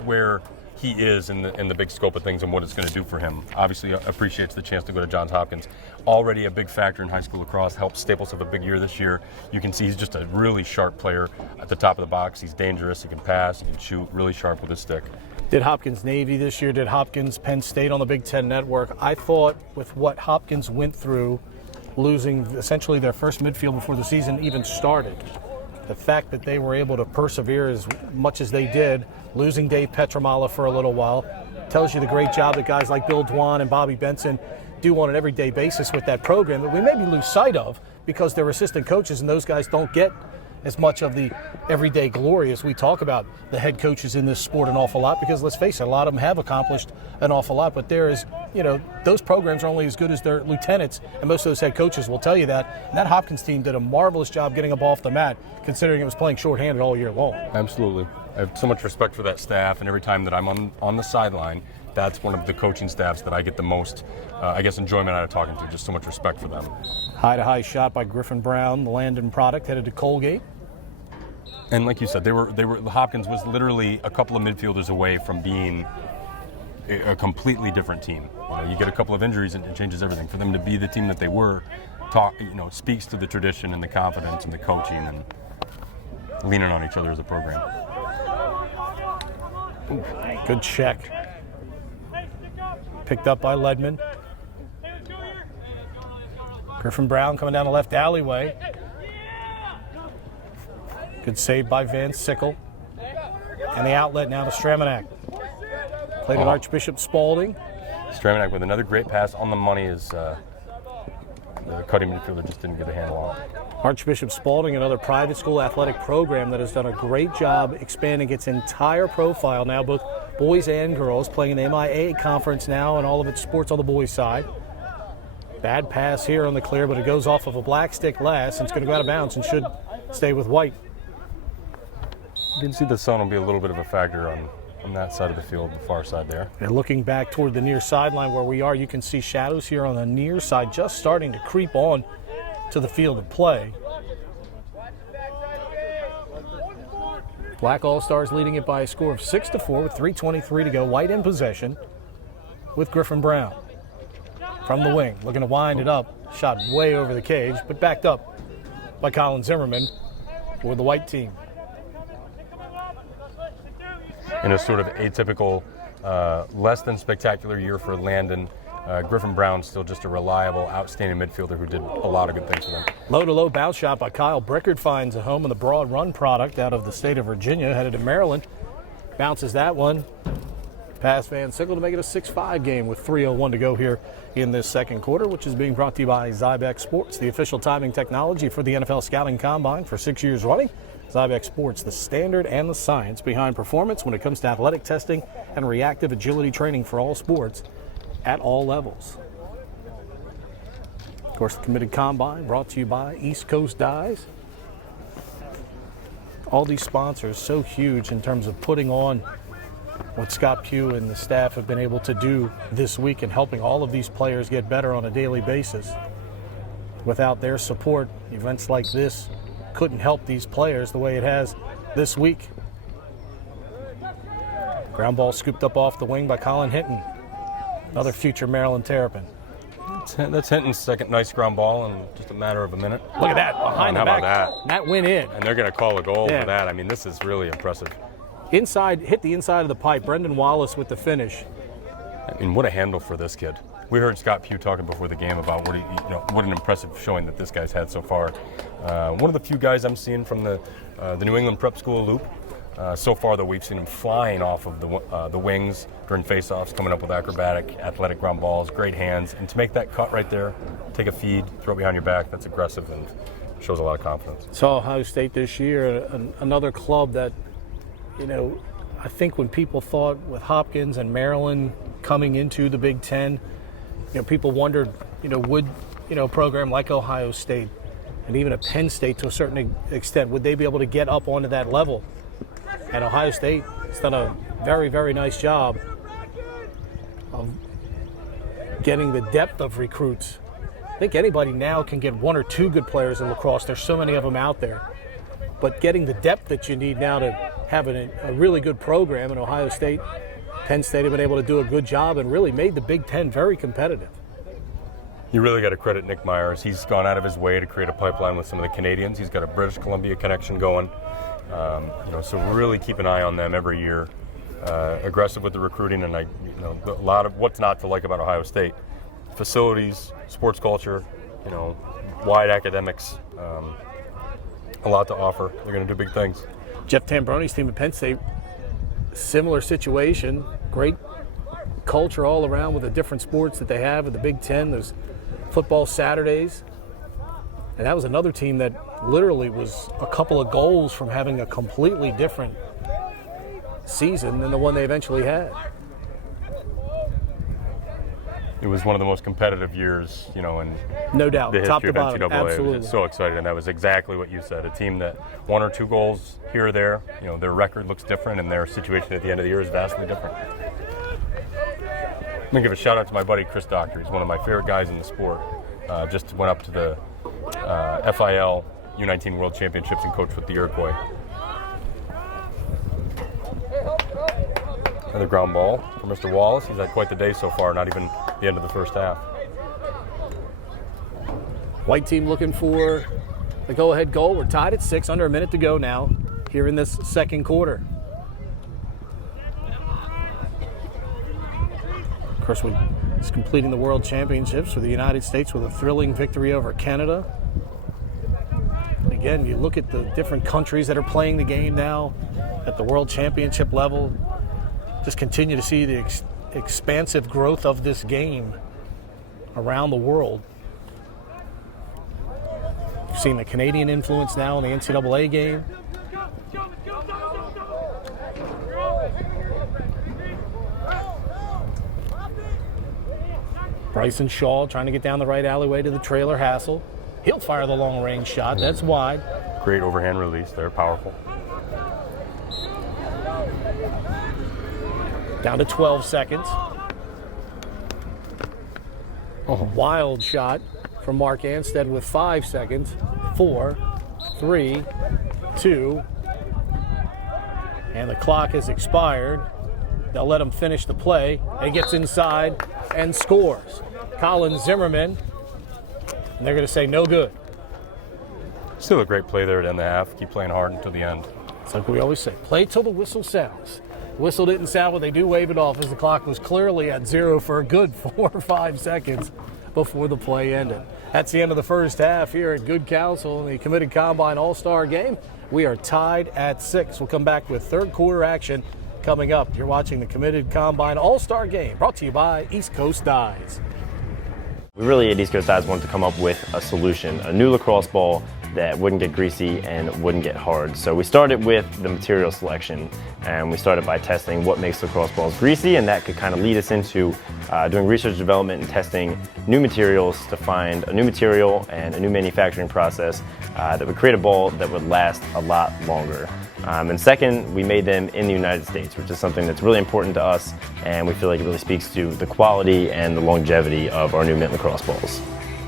where he is in the big scope of things and what it's going to do for him. Obviously appreciates the chance to go to Johns Hopkins. Already a big factor in high school lacrosse. Helped Staples have a big year this year. You can see he's just a really sharp player at the top of the box. He's dangerous. He can pass. He can shoot. Really sharp with his stick. Did Hopkins Navy this year, did Hopkins Penn State on the Big Ten Network. I thought with what Hopkins went through, losing essentially their first midfield before the season even started, the fact that they were able to persevere as much as they did, losing Dave Petramala for a little while, tells you the great job that guys like Bill Dwan and Bobby Benson do on an everyday basis with that program that we maybe lose sight of because they're assistant coaches and those guys don't get as much of the everyday glory as we talk about the head coaches in this sport an awful lot, because let's face it, a lot of them have accomplished an awful lot, but there is, those programs are only as good as their lieutenants, and most of those head coaches will tell you that. And that Hopkins team did a marvelous job getting them off the mat, considering it was playing shorthanded all year long. Absolutely. I have so much respect for that staff, and every time that I'm on the sideline, that's one of the coaching staffs that I get the most, enjoyment out of talking to. Just so much respect for them. High-to-high shot by Griffin Brown, the Landon product, headed to Colgate. And like you said, Hopkins was literally a couple of midfielders away from being a completely different team. You get a couple of injuries and it changes everything. For them to be the team that they were, speaks to the tradition and the confidence and the coaching and leaning on each other as a program. Ooh, good check. Picked up by Ledman. Griffin Brown coming down the left alleyway. Good save by Van Sickle. And the outlet now to Stramanak. Played at Archbishop Spalding. Stramanak with another great pass on the money as the cutting midfielder just didn't get a handle on it. Archbishop Spalding, another private school athletic program that has done a great job expanding its entire profile now, both boys and girls, playing in the MIA conference now and all of its sports on the boys' side. Bad pass here on the clear, but it goes off of a black stick last, and it's going to go out of bounds and should stay with White. You can see the sun will be a little bit of a factor on that side of the field, the far side there. And looking back toward the near sideline where we are, you can see shadows here on the near side just starting to creep on to the field of play. Black All-Stars leading it by a score of 6-4 with 3:23 to go. White in possession with Griffin Brown. From the wing, looking to wind it up. Shot way over the cage, but backed up by Colin Zimmerman for the White team. In a sort of atypical, less than spectacular year for Landon, Griffin Brown still just a reliable, outstanding midfielder who did a lot of good things for them. Low-to-low bounce shot by Kyle Brickard finds a home in the broad run product out of the state of Virginia, headed to Maryland. Bounces that one. Past Van Sickle to make it a 6-5 game with 3:01 to go here in this second quarter, which is being brought to you by Zybex Sports, the official timing technology for the NFL Scouting Combine for 6 years running. Zybex Sports, the standard and the science behind performance when it comes to athletic testing and reactive agility training for all sports at all levels. Of course, the Committed Combine brought to you by East Coast Dyes. All these sponsors so huge in terms of putting on what Scott Pugh and the staff have been able to do this week and helping all of these players get better on a daily basis. Without their support, events like this couldn't help these players the way it has this week. Ground ball scooped up off the wing by Colin Hinton, another future Maryland Terrapin. That's Hinton's second nice ground ball in just a matter of a minute. Look at that, behind the back. How about that? That went in. And they're going to call a goal for that. I mean, this is really impressive. Inside, hit the inside of the pipe. Brendan Wallace with the finish. I mean, what a handle for this kid. We heard Scott Pugh talking before the game about what an impressive showing that this guy's had so far. One of the few guys I'm seeing from the New England Prep School loop. So far, though, we've seen him flying off of the wings during faceoffs, coming up with acrobatic, athletic ground balls, great hands. And to make that cut right there, take a feed, throw it behind your back, that's aggressive and shows a lot of confidence. Saw Ohio State this year, another club that, I think when people thought with Hopkins and Maryland coming into the Big Ten, people wondered, would, a program like Ohio State and even a Penn State to a certain extent, would they be able to get up onto that level? And Ohio State has done a very, very nice job of getting the depth of recruits. I think anybody now can get one or two good players in lacrosse. There's so many of them out there. But getting the depth that you need now to have a really good program in Ohio State, Penn State have been able to do a good job and really made the Big Ten very competitive. You really got to credit Nick Myers. He's gone out of his way to create a pipeline with some of the Canadians. He's got a British Columbia connection going. So really keep an eye on them every year. Aggressive with the recruiting, and a lot of what's not to like about Ohio State: facilities, sports culture, wide academics, a lot to offer. They're going to do big things. Jeff Tambroni's team at Penn State, similar situation, great culture all around with the different sports that they have in the Big Ten. There's football Saturdays, and that was another team that literally was a couple of goals from having a completely different season than the one they eventually had. It was one of the most competitive years, in No doubt, the top history to of bottom, NCAA. I absolutely. was just so excited, and that was exactly what you said. A team that 1 or 2 goals here or there, their record looks different, and their situation at the end of the year is vastly different. I'm going to give a shout out to my buddy Chris Doctor. He's one of my favorite guys in the sport. Just went up to the FIL U19 World Championships and coached with the Iroquois. Another ground ball for Mr. Wallace. He's had quite the day so far, not even the end of the first half. White team looking for the go-ahead goal. We're tied at 6, under a minute to go now here in this second quarter. Of course, it's completing the World Championships for the United States with a thrilling victory over Canada. Again, you look at the different countries that are playing the game now at the World Championship level. Just continue to see the expansive growth of this game around the world. We've seen the Canadian influence now in the NCAA game. Bryson Shaw trying to get down the right alleyway to the trailer Hassel. He'll fire the long-range shot. That's wide. Great overhand release there, powerful. Down to 12 seconds. A wild shot from Mark Anstead with 5 seconds. 4, 3, 2. And the clock has expired. They'll let him finish the play. And he gets inside and scores. Colin Zimmerman. And they're going to say no good. Still a great play there to end the half. Keep playing hard until the end. It's like we always say, play till the whistle sounds. The whistle didn't sound, but they do wave it off as the clock was clearly at 0 for a good 4 or 5 seconds before the play ended. That's the end of the first half here at Good Counsel in the Committed Combine All-Star Game. We are tied at 6. We'll come back with third quarter action coming up. You're watching the Committed Combine All-Star Game, brought to you by East Coast Dyes. We really at East Coast Dyes wanted to come up with a solution, a new lacrosse ball that wouldn't get greasy and wouldn't get hard. So we started with the material selection, and we started by testing what makes lacrosse balls greasy, and that could kind of lead us into doing research development and testing new materials to find a new material and a new manufacturing process that would create a ball that would last a lot longer. And second, we made them in the United States, which is something that's really important to us, and we feel like it really speaks to the quality and the longevity of our new mint lacrosse balls.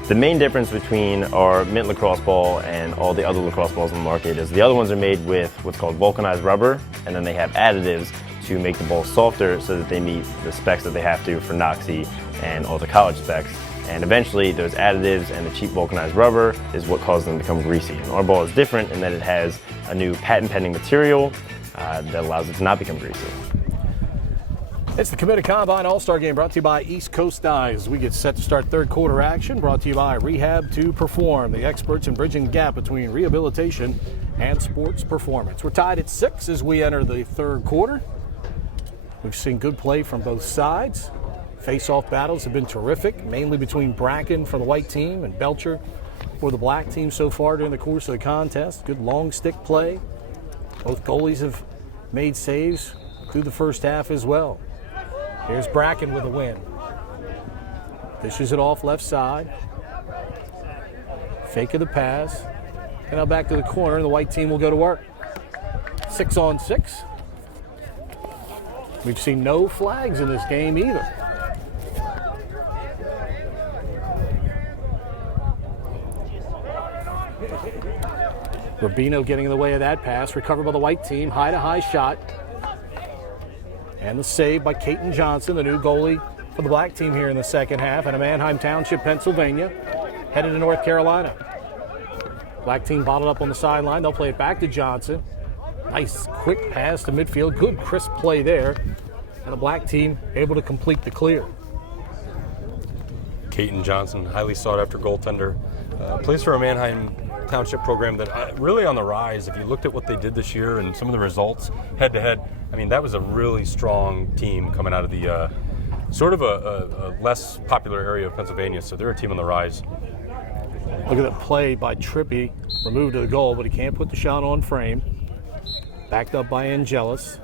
The main difference between our mint lacrosse ball and all the other lacrosse balls on the market is the other ones are made with what's called vulcanized rubber, and then they have additives to make the balls softer so that they meet the specs that they have to for NOXI and all the college specs. And eventually those additives and the cheap vulcanized rubber is what causes them to become greasy. And our ball is different in that it has a new patent pending material that allows it to not become greasy. It's the Committed Combine All-Star Game brought to you by East Coast Dyes. We get set to start third quarter action brought to you by Rehab to Perform, the experts in bridging the gap between rehabilitation and sports performance. We're tied at 6 as we enter the third quarter. We've seen good play from both sides. Face-off battles have been terrific, mainly between Bracken for the white team and Belcher for the black team so far during the course of the contest. Good long stick play. Both goalies have made saves through the first half as well. Here's Bracken with a win. Dishes it off left side. Fake of the pass. And now back to the corner, and the white team will go to work. 6 on 6. We've seen no flags in this game either. Rubino getting in the way of that pass. Recovered by the white team. High-to-high shot. And the save by Caton Johnson, the new goalie for the black team here in the second half, and a Manheim Township, Pennsylvania, headed to North Carolina. Black team bottled up on the sideline. They'll play it back to Johnson. Nice quick pass to midfield. Good crisp play there. And the black team able to complete the clear. Caton Johnson, highly sought after goaltender. Plays for a Manheim Township program that really on the rise. If you looked at what they did this year and some of the results head to head, I mean, that was a really strong team coming out of the sort of a less popular area of Pennsylvania. So they're a team on the rise. Look at the play by Trippy. Removed to the goal, but he can't put the shot on frame. Backed up by Angelus.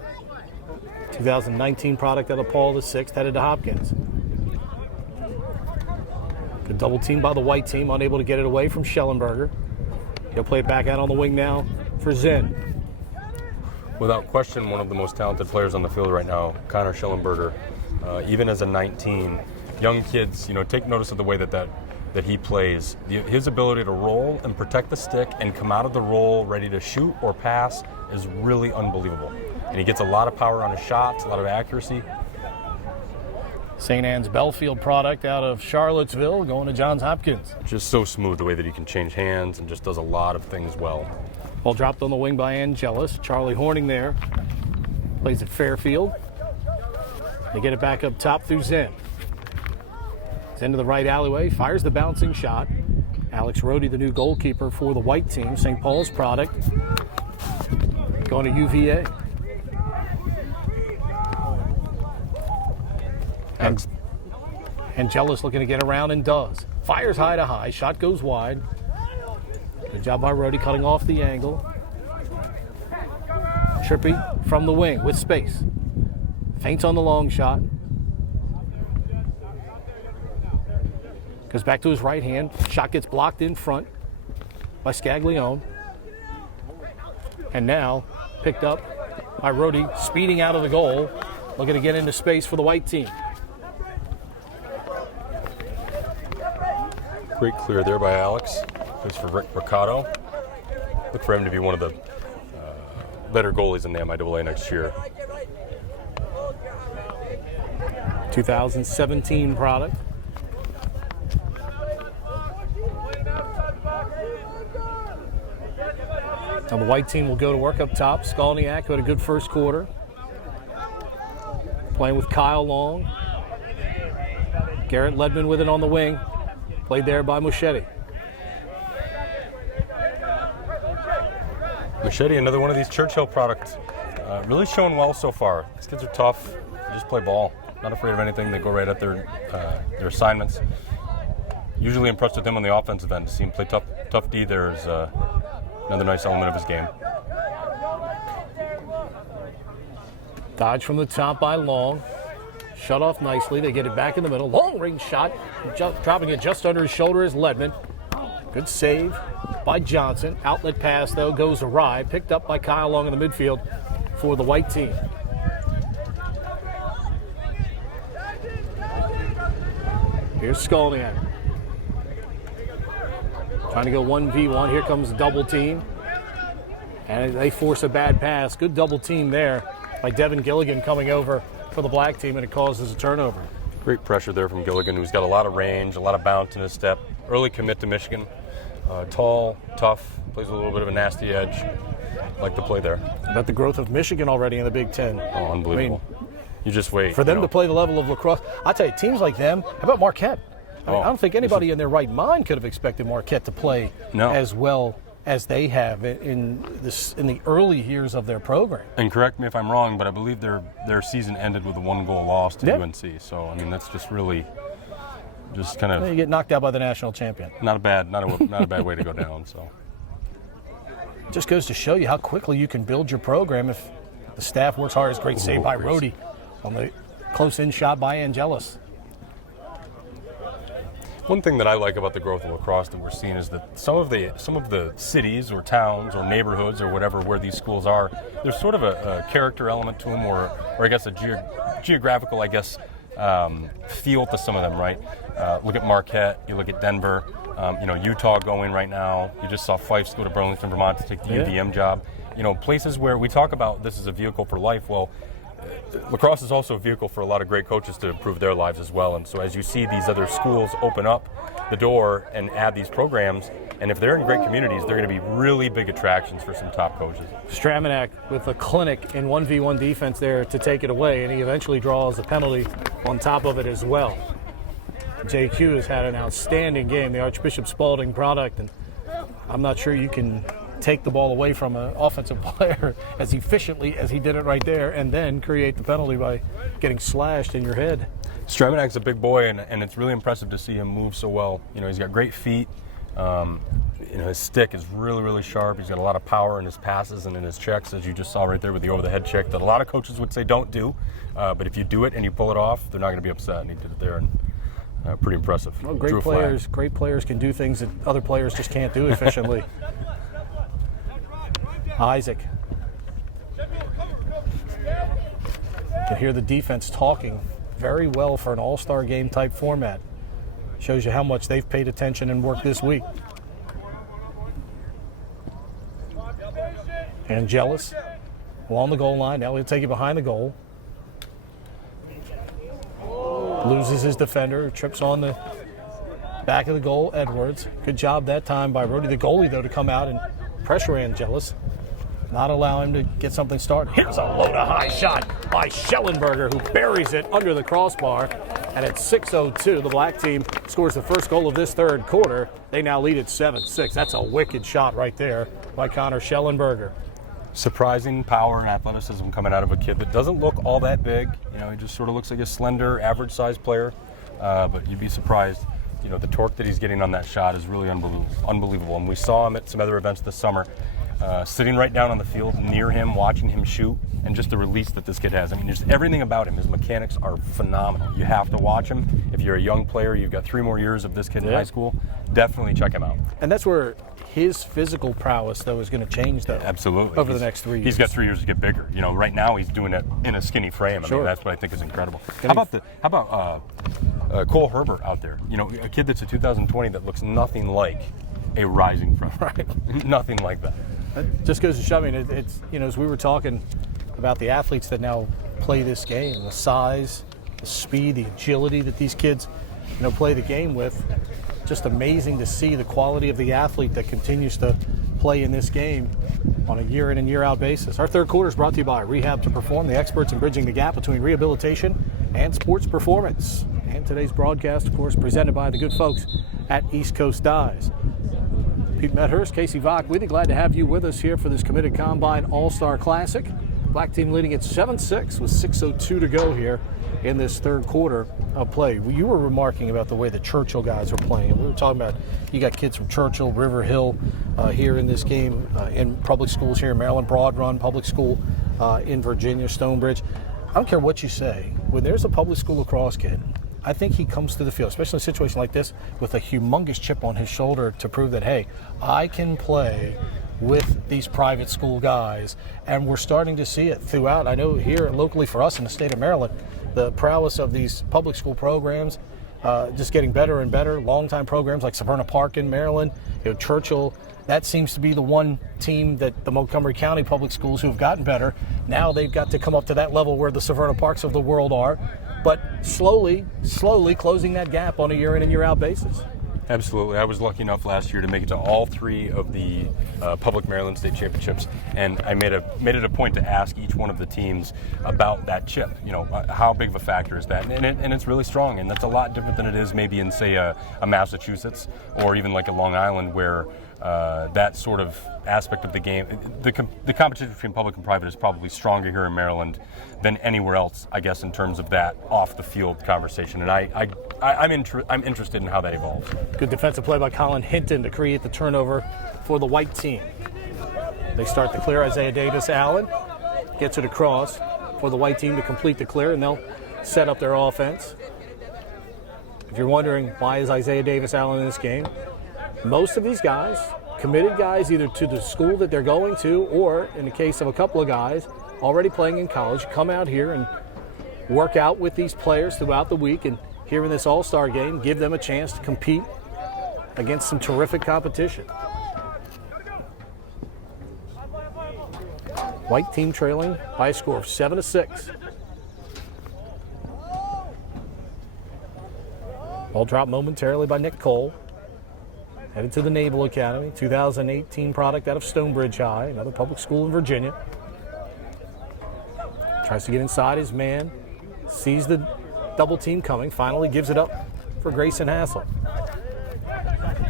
2019 product out of Paul VI, headed to Hopkins. Good double team by the white team, unable to get it away from Schellenberger. He'll play it back out on the wing now for Zinn. Without question, one of the most talented players on the field right now, Connor Schellenberger. Even as a 19, young kids, take notice of the way that he plays. His ability to roll and protect the stick and come out of the roll ready to shoot or pass is really unbelievable. And he gets a lot of power on his shots, a lot of accuracy. St. Anne's Belfield product out of Charlottesville going to Johns Hopkins. Just so smooth the way that he can change hands and just does a lot of things well. Ball dropped on the wing by Angelus. Charlie Horning there. Plays at Fairfield. They get it back up top through Zinn. Into the right alleyway, fires the bouncing shot. Alex Rohde, the new goalkeeper for the white team, St. Paul's product, going to UVA. And Angelus looking to get around and does. Fires high to high, shot goes wide. Good job by Rohde cutting off the angle. Trippy from the wing with space. Feints on the long shot. Goes back to his right hand. Shot gets blocked in front by Scaglione. And now picked up by Rohde, speeding out of the goal, looking to get into space for the white team. Great clear there by Alex. Plays for Rick Mercado. Look for him to be one of the better goalies in the MIAA next year. 2017 product. Now the white team will go to work up top. Skalniak had a good first quarter. Playing with Kyle Long. Garrett Ledman with it on the wing. Played there by Muschetti. Muschetti, another one of these Churchill products. Really showing well so far. These kids are tough. They just play ball. Not afraid of anything. They go right at their assignments. Usually impressed with him on the offensive end. To see him play tough D there is another nice element of his game. Dodge from the top by Long. Shut off nicely. They get it back in the middle. Long range shot. Dropping it just under his shoulder is Ledman. Good save by Johnson. Outlet pass, though, goes awry. Picked up by Kyle Long in the midfield for the white team. Here's Skalniak. Trying to go 1v1. Here comes the double team. And they force a bad pass. Good double team there by Devin Gilligan coming over for the black team, and it causes a turnover. Great pressure there from Gilligan, who's got a lot of range, a lot of bounce in his step. Early commit to Michigan. Tall, tough, plays a little bit of a nasty edge. Like the play there. About the growth of Michigan already in the Big Ten. Oh, unbelievable. You just wait. For them to play the level of lacrosse. I tell you, teams like them, how about Marquette? I don't think anybody in their right mind could have expected Marquette to play as well as they have in the early years of their program. And correct me if I'm wrong, but I believe their season ended with a 1-goal loss to UNC. So I mean, that's just really just kind of you get knocked out by the national champion. Not a bad way to go down. So just goes to show you how quickly you can build your program if the staff works hard. It's great save by Rohde on the close-in shot by Angelus. One thing that I like about the growth of lacrosse that we're seeing is that some of the cities or towns or neighborhoods or whatever where these schools are, there's sort of a character element to them, or I guess a geographical, feel to some of them, right? Look at Marquette, you look at Denver, Utah going right now. You just saw Fifes go to Burlington, Vermont to take the UVM job. Places where we talk about this is a vehicle for life. Well, lacrosse is also a vehicle for a lot of great coaches to improve their lives as well. And so as you see these other schools open up the door and add these programs, and if they're in great communities, they're going to be really big attractions for some top coaches. Stramenak with a clinic in 1v1 defense there to take it away, and he eventually draws a penalty on top of it as well. JQ has had an outstanding game, the Archbishop Spalding product, and I'm not sure you can take the ball away from an offensive player as efficiently as he did it right there and then create the penalty by getting slashed in your head. Stramenak's a big boy, and it's really impressive to see him move so well. He's got great feet. His stick is really, really sharp. He's got a lot of power in his passes and in his checks, as you just saw right there with the over-the-head check that a lot of coaches would say don't do. But if you do it and you pull it off, they're not going to be upset. And he did it there, and pretty impressive. Well, Drew a flag. great players can do things that other players just can't do efficiently. Isaac. You can hear the defense talking very well for an all-star game type format. Shows you how much they've paid attention and worked this week. Angelis along the goal line. Now he'll take it behind the goal. Loses his defender. Trips on the back of the goal. Edwards. Good job that time by Rody, the goalie, though, to come out and pressure Angelis. Not allow him to get something started. Here's a low to high shot by Schellenberger, who buries it under the crossbar. And at 6:02, the black team scores the first goal of this third quarter. They now lead at 7-6. That's a wicked shot right there by Connor Schellenberger. Surprising power and athleticism coming out of a kid that doesn't look all that big. He just sort of looks like a slender, average-sized player. But you'd be surprised. The torque that he's getting on that shot is really unbelievable. And we saw him at some other events this summer, sitting right down on the field near him, watching him shoot, and just the release that this kid has. I mean, just everything about him. His mechanics are phenomenal. You have to watch him. If you're a young player, you've got 3 more years of this kid in high school, definitely check him out. And that's where his physical prowess, though, is going to change, though. Absolutely. Over the next 3 years. He's got 3 years to get bigger. Right now he's doing it in a skinny frame. I mean, that's what I think is incredible. How about Cole Herbert out there? A kid that's a 2020 that looks nothing like a rising freshman. Right. Nothing like that. It just goes to show. I mean, it's as we were talking about the athletes that now play this game, the size, the speed, the agility that these kids, play the game with. Just amazing to see the quality of the athlete that continues to play in this game on a year in and year out basis. Our third quarter is brought to you by Rehab to Perform, the experts in bridging the gap between rehabilitation and sports performance. And today's broadcast, of course, presented by the good folks at East Coast Dyes. Pete Medhurst, Casey Vach, really glad to have you with us here for this Committed Combine All-Star Classic. Black team leading at 7-6 with 6:02 to go here in this third quarter of play. Well, you were remarking about the way the Churchill guys are playing. We were talking about you got kids from Churchill, River Hill here in this game, in public schools here in Maryland, Broad Run Public School in Virginia, Stonebridge. I don't care what you say. When there's a public school lacrosse kid, I think he comes to the field, especially in a situation like this, with a humongous chip on his shoulder to prove that, hey, I can play with these private school guys, and we're starting to see it throughout. I know here locally for us in the state of Maryland, the prowess of these public school programs just getting better and better. Longtime programs like Severna Park in Maryland, Churchill, that seems to be the one team that the Montgomery County public schools who have gotten better. Now they've got to come up to that level where the Severna Parks of the world are, but slowly closing that gap on a year in and year out basis. Absolutely. I was lucky enough last year to make it to all 3 of the public Maryland State Championships, and I made it a point to ask each one of the teams about that chip. How big of a factor is that? And it's really strong, and that's a lot different than it is maybe in, say, a Massachusetts or even like a Long Island, where that sort of aspect of the game, the competition between public and private is probably stronger here in Maryland than anywhere else, I guess, in terms of that off-the-field conversation. And I'm interested in how that evolves. Good defensive play by Colin Hinton to create the turnover for the white team. They start the clear. Isaiah Davis-Allen gets it across for the white team to complete the clear, and they'll set up their offense. If you're wondering why is Isaiah Davis-Allen in this game, most of these guys, committed guys either to the school that they're going to, or in the case of a couple of guys already playing in college, come out here and work out with these players throughout the week, and here in this all-star game, give them a chance to compete against some terrific competition. White team trailing by a score of 7-6. Ball dropped momentarily by Nick Cole. Headed to the Naval Academy, 2018 product out of Stonebridge High, another public school in Virginia. Tries to get inside his man, sees the double team coming, finally gives it up for Grayson Hassel.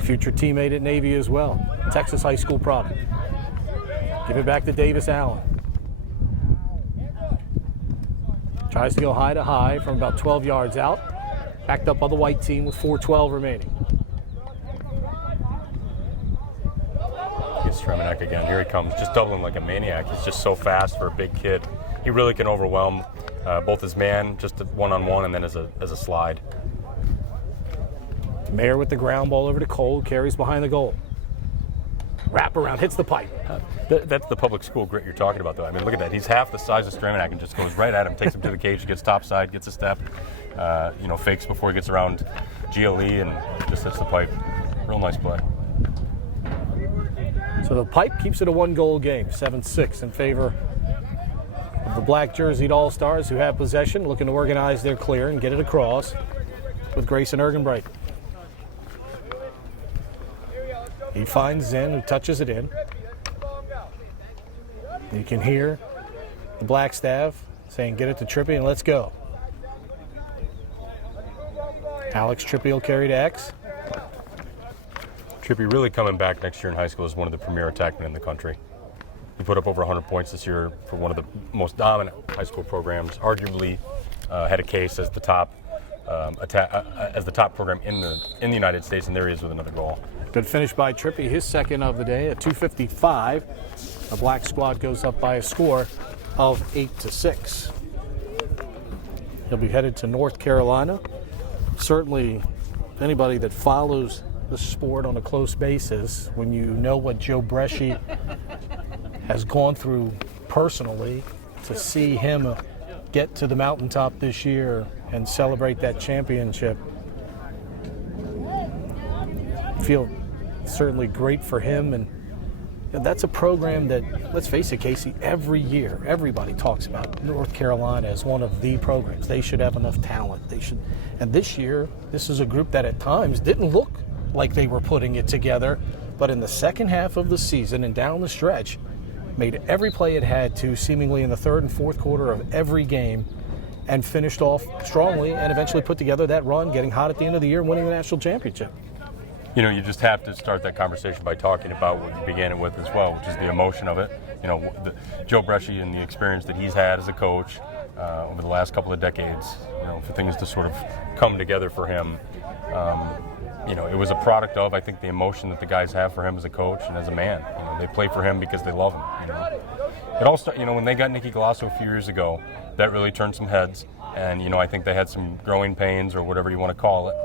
Future teammate at Navy as well, Texas high school product. Give it back to Davis-Allen. Tries to go high to high from about 12 yards out. Backed up by the white team with 4:12 remaining. against Stremenek again. Here he comes, just doubling like a maniac. He's just so fast for a big kid. He really can overwhelm both his man, just one-on-one, and then as a slide. Mayer with the ground ball over to Cole, carries behind the goal. Wrap around, hits the pipe. That's the public school grit you're talking about, though. I mean, look at that. He's half the size of Stremenek and just goes right at him, takes him to the cage, gets topside, gets a step, fakes before he gets around GLE and just hits the pipe. Real nice play. So the pipe keeps it a 1-goal game, 7-6 in favor of the black jerseyed All-Stars, who have possession, looking to organize their clear and get it across with Grayson Ergenbright. He finds Zen, who touches it in. You can hear the black staff saying, get it to Trippy and let's go. Alex Trippy will carry to X. Trippy really coming back next year in high school as one of the premier attackmen in the country. He put up over 100 points this year for one of the most dominant high school programs. Arguably had a case as the top program in the United States, and there he is with another goal. Good finish by Trippy, his second of the day at 2:55. The black squad goes up by a score of 8-6. He'll be headed to North Carolina. Certainly, anybody that follows the sport on a close basis, when you know what Joe Bresci has gone through personally, to see him get to the mountaintop this year and celebrate that championship, feel certainly great for him. And that's a program that, let's face it, Casey, every year everybody talks about North Carolina as one of the programs. They should have enough talent. And this year, this is a group that at times didn't look like they were putting it together, but in the second half of the season and down the stretch, made every play it had to, seemingly in the third and fourth quarter of every game, and finished off strongly and eventually put together that run, getting hot at the end of the year and winning the national championship. You know, you just have to start that conversation by talking about what you began it with as well, which is the emotion of it. You know, Joe Bresci and the experience that he's had as a coach over the last couple of decades, for things to sort of come together for him. It was a product of, I think, the emotion that the guys have for him as a coach and as a man. They play for him because they love him. It all started, when they got Nicky Galasso a few years ago, that really turned some heads. And, I think they had some growing pains or whatever you want to call it,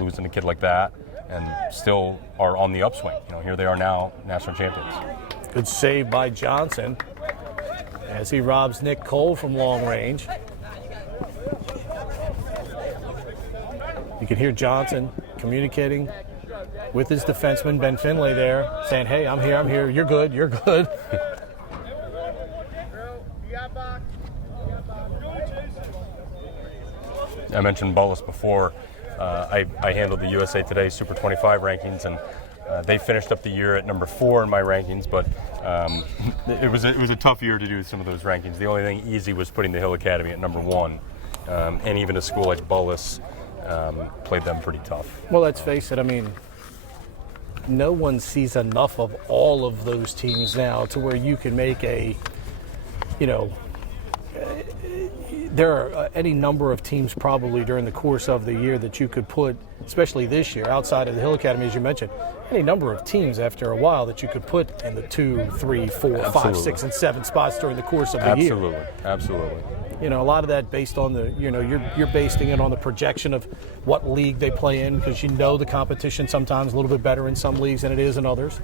losing a kid like that, and still are on the upswing. Here they are now, national champions. Good save by Johnson as he robs Nick Cole from long range. You can hear Johnson communicating with his defenseman, Ben Finlay, there, saying, hey, I'm here, you're good. I mentioned Bullis before. I handled the USA Today Super 25 rankings, and they finished up the year at number 4 in my rankings, but it was a tough year to do some of those rankings. The only thing easy was putting the Hill Academy at number 1, and even a school like Bullis played them pretty tough. Well, let's face it, no one sees enough of all of those teams now to where you can make there are any number of teams probably during the course of the year that you could put, especially this year, outside of the Hill Academy, as you mentioned, any number of teams after a while that you could put in the 2, 3, 4, 5, 6, and 7 spots during the course of the year. Absolutely. A lot of that based on you're basing it on the projection of what league they play in, because the competition sometimes a little bit better in some leagues than it is in others.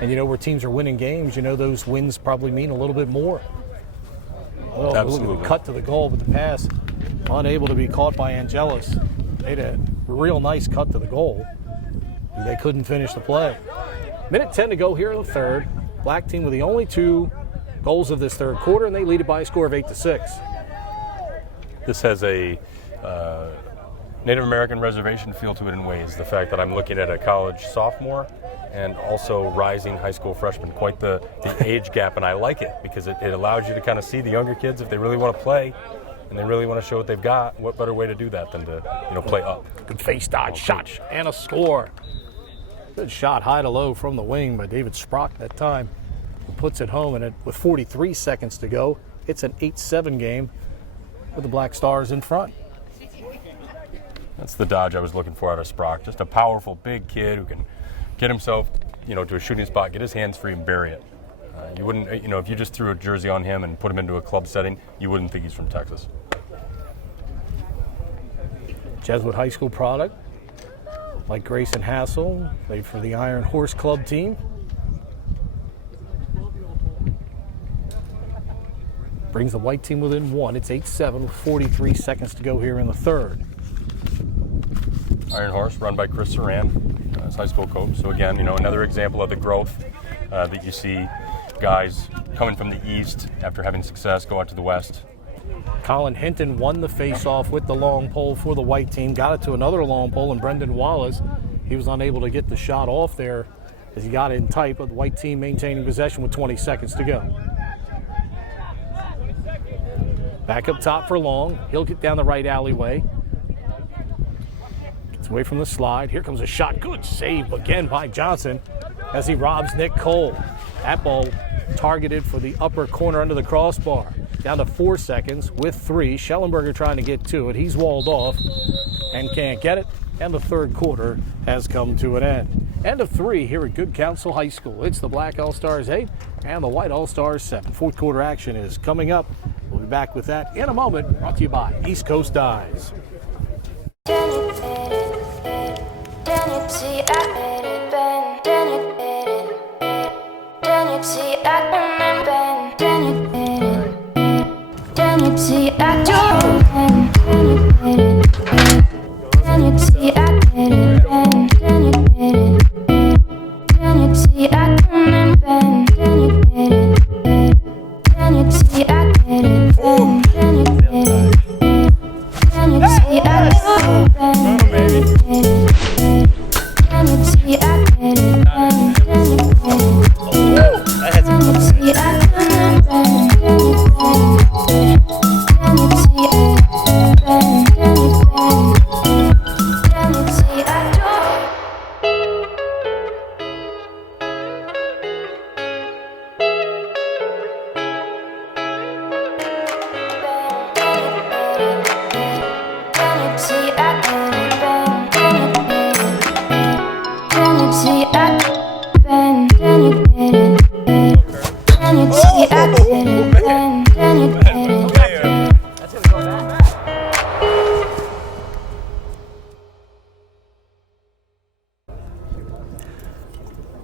And where teams are winning games, those wins probably mean a little bit more. Oh, absolutely. Look at the cut to the goal, but the pass unable to be caught by Angelis. Made a real nice cut to the goal. They couldn't finish the play. Minute 10 to go here in the third. Black team with the only 2 goals of this third quarter, and they lead it by a score of 8-6. This has a Native American reservation feel to it in ways. The fact that I'm looking at a college sophomore and also rising high school freshman, quite the age gap, and I like it because it allows you to kind of see the younger kids if they really want to play and they really want to show what they've got. What better way to do that than to play up? Good face dodge shot and a score. Good shot high to low from the wing by David Sprock that time. Who puts it home, and with 43 seconds to go, it's an 8-7 game with the Black Stars in front. That's the dodge I was looking for out of Sprock. Just a powerful, big kid who can get himself to a shooting spot, get his hands free and bury it. You wouldn't, if you just threw a jersey on him and put him into a club setting, you wouldn't think he's from Texas. Jesuit High School product, like Grayson Hassel, played for the Iron Horse Club team. Brings the white team within one. It's 8-7 with 43 seconds to go here in the third. Iron Horse, run by Chris Saran, his high school coach. So again, another example of the growth that you see guys coming from the east after having success go out to the west. Colin Hinton won the face-off with the long pole for the white team. Got it to another long pole, and Brendan Wallace, he was unable to get the shot off there as he got in tight, but the white team maintaining possession with 20 seconds to go. Back up top for Long. He'll get down the right alleyway. Gets away from the slide. Here comes a shot. Good save again by Johnson as he robs Nick Cole. That ball targeted for the upper corner under the crossbar. Down to 4 seconds with 3. Schellenberger trying to get to it. He's walled off and can't get it. And the third quarter has come to an end. End of 3 here at Good Counsel High School. It's the Black All-Stars 8 and the White All-Stars 7. Fourth quarter action is coming up. We'll be back with that in a moment. Brought to you by East Coast Dyes.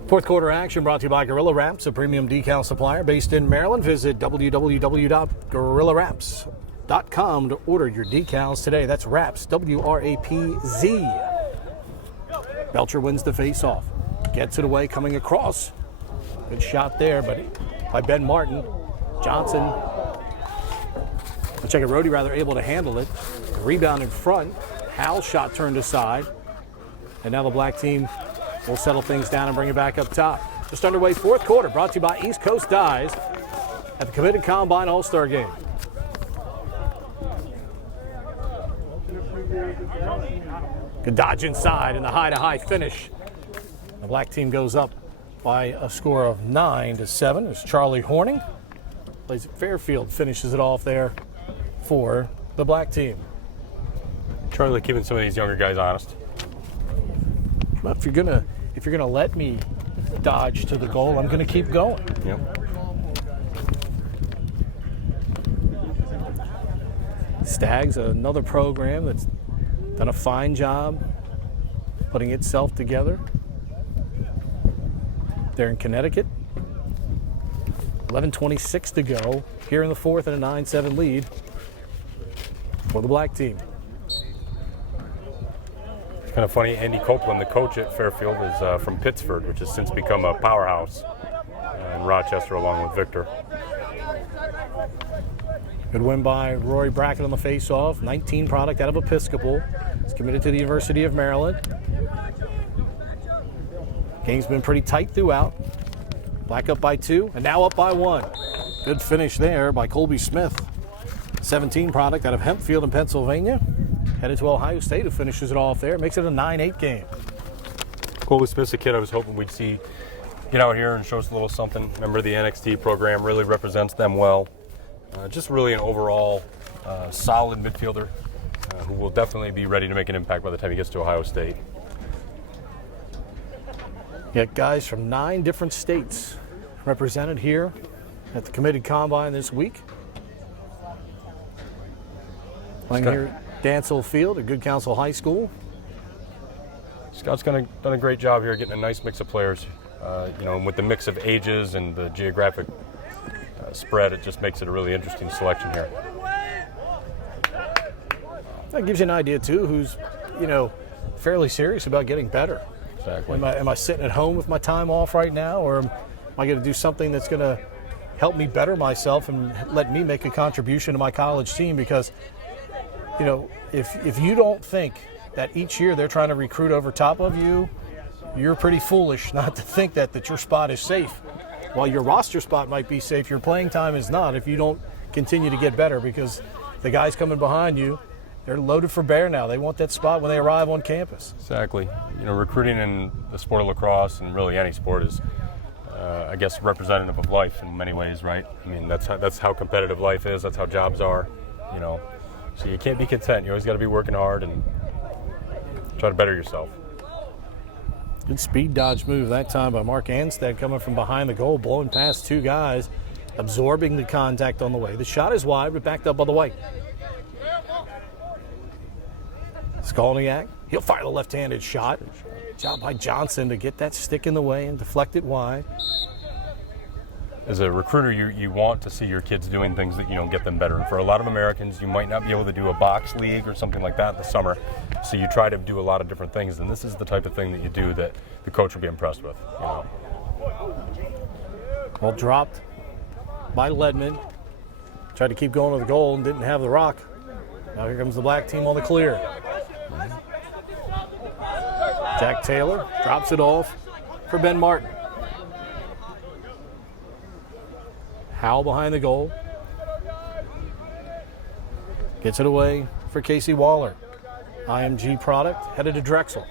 Fourth quarter action brought to you by Gorilla Wraps, a premium decal supplier based in Maryland. Visit www.gorillawraps.com to order your decals today. That's Wraps, W-R-A-P-Z. Belcher wins the face-off. Gets it away, coming across. Good shot there, but by Ben Martin. Johnson, Rhodey rather, able to handle it. Rebound in front. Howell's shot turned aside. And now the black team will settle things down and bring it back up top. Just underway, fourth quarter, brought to you by East Coast Dyes at the Committed Combine All-Star Game. Good dodge inside and the high-to-high finish. The black team goes up by a score of 9-7 as Charlie Horning plays at Fairfield, finishes it off there for the black team. Charlie keeping some of these younger guys honest. But if you're gonna let me dodge to the goal, I'm gonna keep going. Yep. Stags, another program that's done a fine job putting itself together. They're in Connecticut. 11:26 to go here in the fourth, and a 9-7 lead for the black team. Kind of funny, Andy Copeland, the coach at Fairfield, is from Pittsford, which has since become a powerhouse in Rochester along with Victor. Good win by Rory Brackett on the face-off. 19 product out of Episcopal. He's committed to the University of Maryland. Game's been pretty tight throughout. Black up by 2, and now up by 1. Good finish there by Colby Smith. 17 product out of Hempfield in Pennsylvania. Headed to Ohio State, who finishes it off there. Makes it a 9-8 game. Colby Smith's a kid I was hoping we'd see get out here and show us a little something. Member of the NXT program, really represents them well. Just really an overall solid midfielder who will definitely be ready to make an impact by the time he gets to Ohio State. You got guys from 9 different states represented here at the committed combine this week. Playing here at Dancel Field at Good Counsel High School. Scott's done a great job here getting a nice mix of players. With the mix of ages and the geographic spread, it just makes it a really interesting selection here. That gives you an idea, too, who's, fairly serious about getting better. Exactly. Am I sitting at home with my time off right now, or am I going to do something that's going to help me better myself and let me make a contribution to my college team? Because, if you don't think that each year they're trying to recruit over top of you, you're pretty foolish not to think that your spot is safe. While your roster spot might be safe, your playing time is not if you don't continue to get better, because the guys coming behind you, they're loaded for bear now. They want that spot when they arrive on campus. Exactly. Recruiting in the sport of lacrosse, and really any sport, is, I guess, representative of life in many ways, right? I mean, that's how competitive life is. That's how jobs are, So you can't be content. You always got to be working hard and try to better yourself. Good speed dodge move that time by Mark Anstead, coming from behind the goal, blowing past 2 guys, absorbing the contact on the way. The shot is wide, but backed up on the white. Skolniak, he'll fire the left-handed shot. Job by Johnson to get that stick in the way and deflect it wide. As a recruiter, you want to see your kids doing things that get them better. And for a lot of Americans, you might not be able to do a box league or something like that in the summer, so you try to do a lot of different things, and this is the type of thing that you do that the coach will be impressed with. Ball dropped by Ledman. Tried to keep going to the goal and didn't have the rock. Now here comes the black team on the clear. Jack Taylor drops it off for Ben Martin. Howell behind the goal. Gets it away for Casey Waller. IMG product headed to Drexel.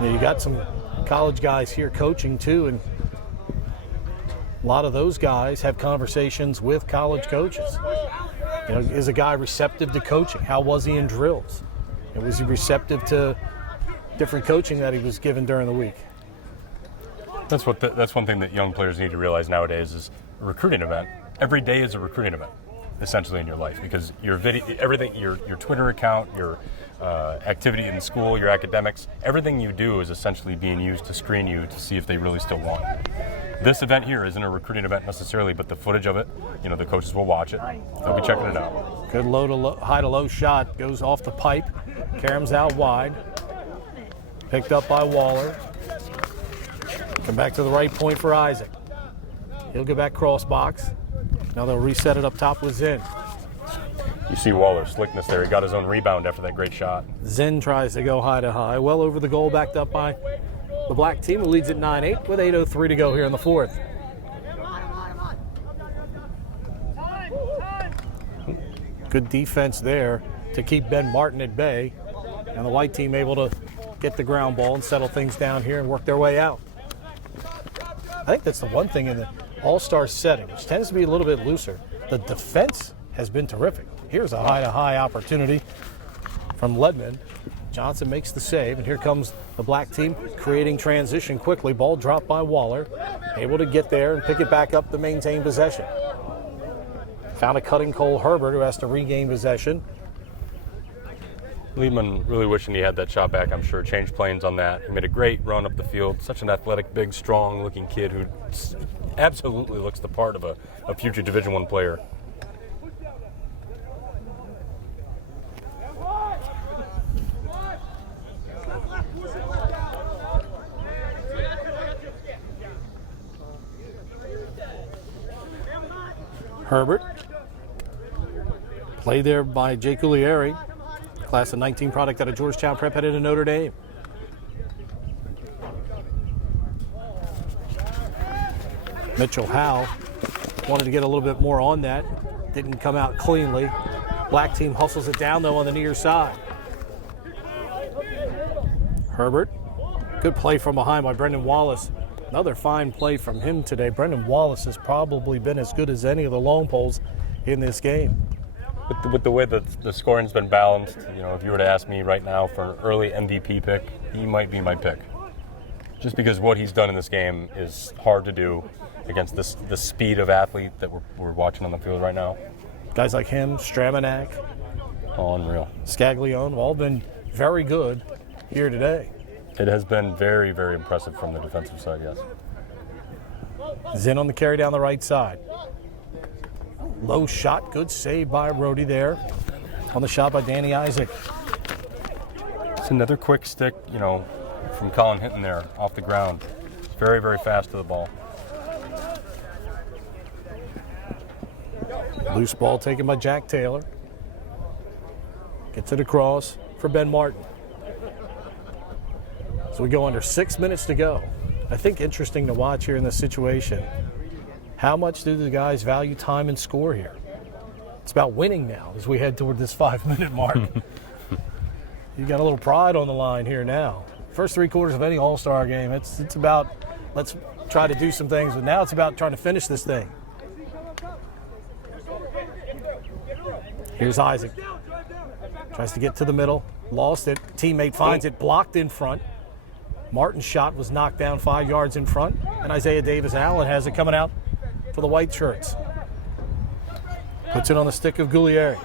You got some college guys here coaching too, and a lot of those guys have conversations with college coaches. Is a guy receptive to coaching? How was he in drills? Was he receptive to different coaching that he was given during the week? That's one thing that young players need to realize nowadays is a recruiting event. Every day is a recruiting event, essentially, in your life, because your Twitter account, your activity in school, your academics, everything you do is essentially being used to screen you to see if they really still want you. This event here isn't a recruiting event necessarily, but the footage of it, the coaches will watch it. They'll be checking it out. Good high to low shot, goes off the pipe. Karam's out wide. Picked up by Waller. Come back to the right point for Isaac. He'll get back cross box. Now they'll reset it up top with Zinn. You see Waller's slickness there. He got his own rebound after that great shot. Zinn tries to go high to high. Well over the goal, backed up by the black team, who leads at 9-8 with 8:03 to go here in the fourth. Good defense there to keep Ben Martin at bay. And the white team able to get the ground ball and settle things down here and work their way out. I think that's the one thing in the all-star setting, which tends to be a little bit looser. The defense has been terrific. Here's a high-to-high opportunity from Ledman. Johnson makes the save, and here comes the black team creating transition quickly. Ball dropped by Waller, able to get there and pick it back up to maintain possession. Found a cutting Cole Herbert, who has to regain possession. Liebman really wishing he had that shot back, I'm sure. Changed planes on that. He made a great run up the field. Such an athletic, big, strong-looking kid who absolutely looks the part of a future Division I player. Herbert. Played there by Jake Ulieri. Class of 19 product out of Georgetown Prep, headed to Notre Dame. Mitchell Howe wanted to get a little bit more on that. Didn't come out cleanly. Black team hustles it down, though, on the near side. Herbert. Good play from behind by Brendan Wallace. Another fine play from him today. Brendan Wallace has probably been as good as any of the long poles in this game. With the way that the scoring's been balanced, if you were to ask me right now for an early MVP pick, he might be my pick. Just because what he's done in this game is hard to do against the speed of athlete that we're watching on the field right now. Guys like him, Stramanak, Unreal. Scaglione, have all been very good here today. It has been very, very impressive from the defensive side, yes. Zinn on the carry down the right side. Low shot, good save by Rhodey there. On the shot by Danny Isaac. It's another quick stick, from Colin Hinton there off the ground. It's very, very fast to the ball. Loose ball taken by Jack Taylor. Gets it across for Ben Martin. So we go under 6 minutes to go. I think interesting to watch here in this situation. How much do the guys value time and score here? It's about winning now as we head toward this 5-minute mark. You got a little pride on the line here now. First 3 quarters of any All-Star game, it's about let's try to do some things, but now it's about trying to finish this thing. Here's Isaac. Tries to get to the middle, lost it. Teammate finds it, blocked in front. Martin's shot was knocked down 5 yards in front, and Isaiah Davis-Allen has it coming out for the white shirts. Puts it on the stick of Guglieri.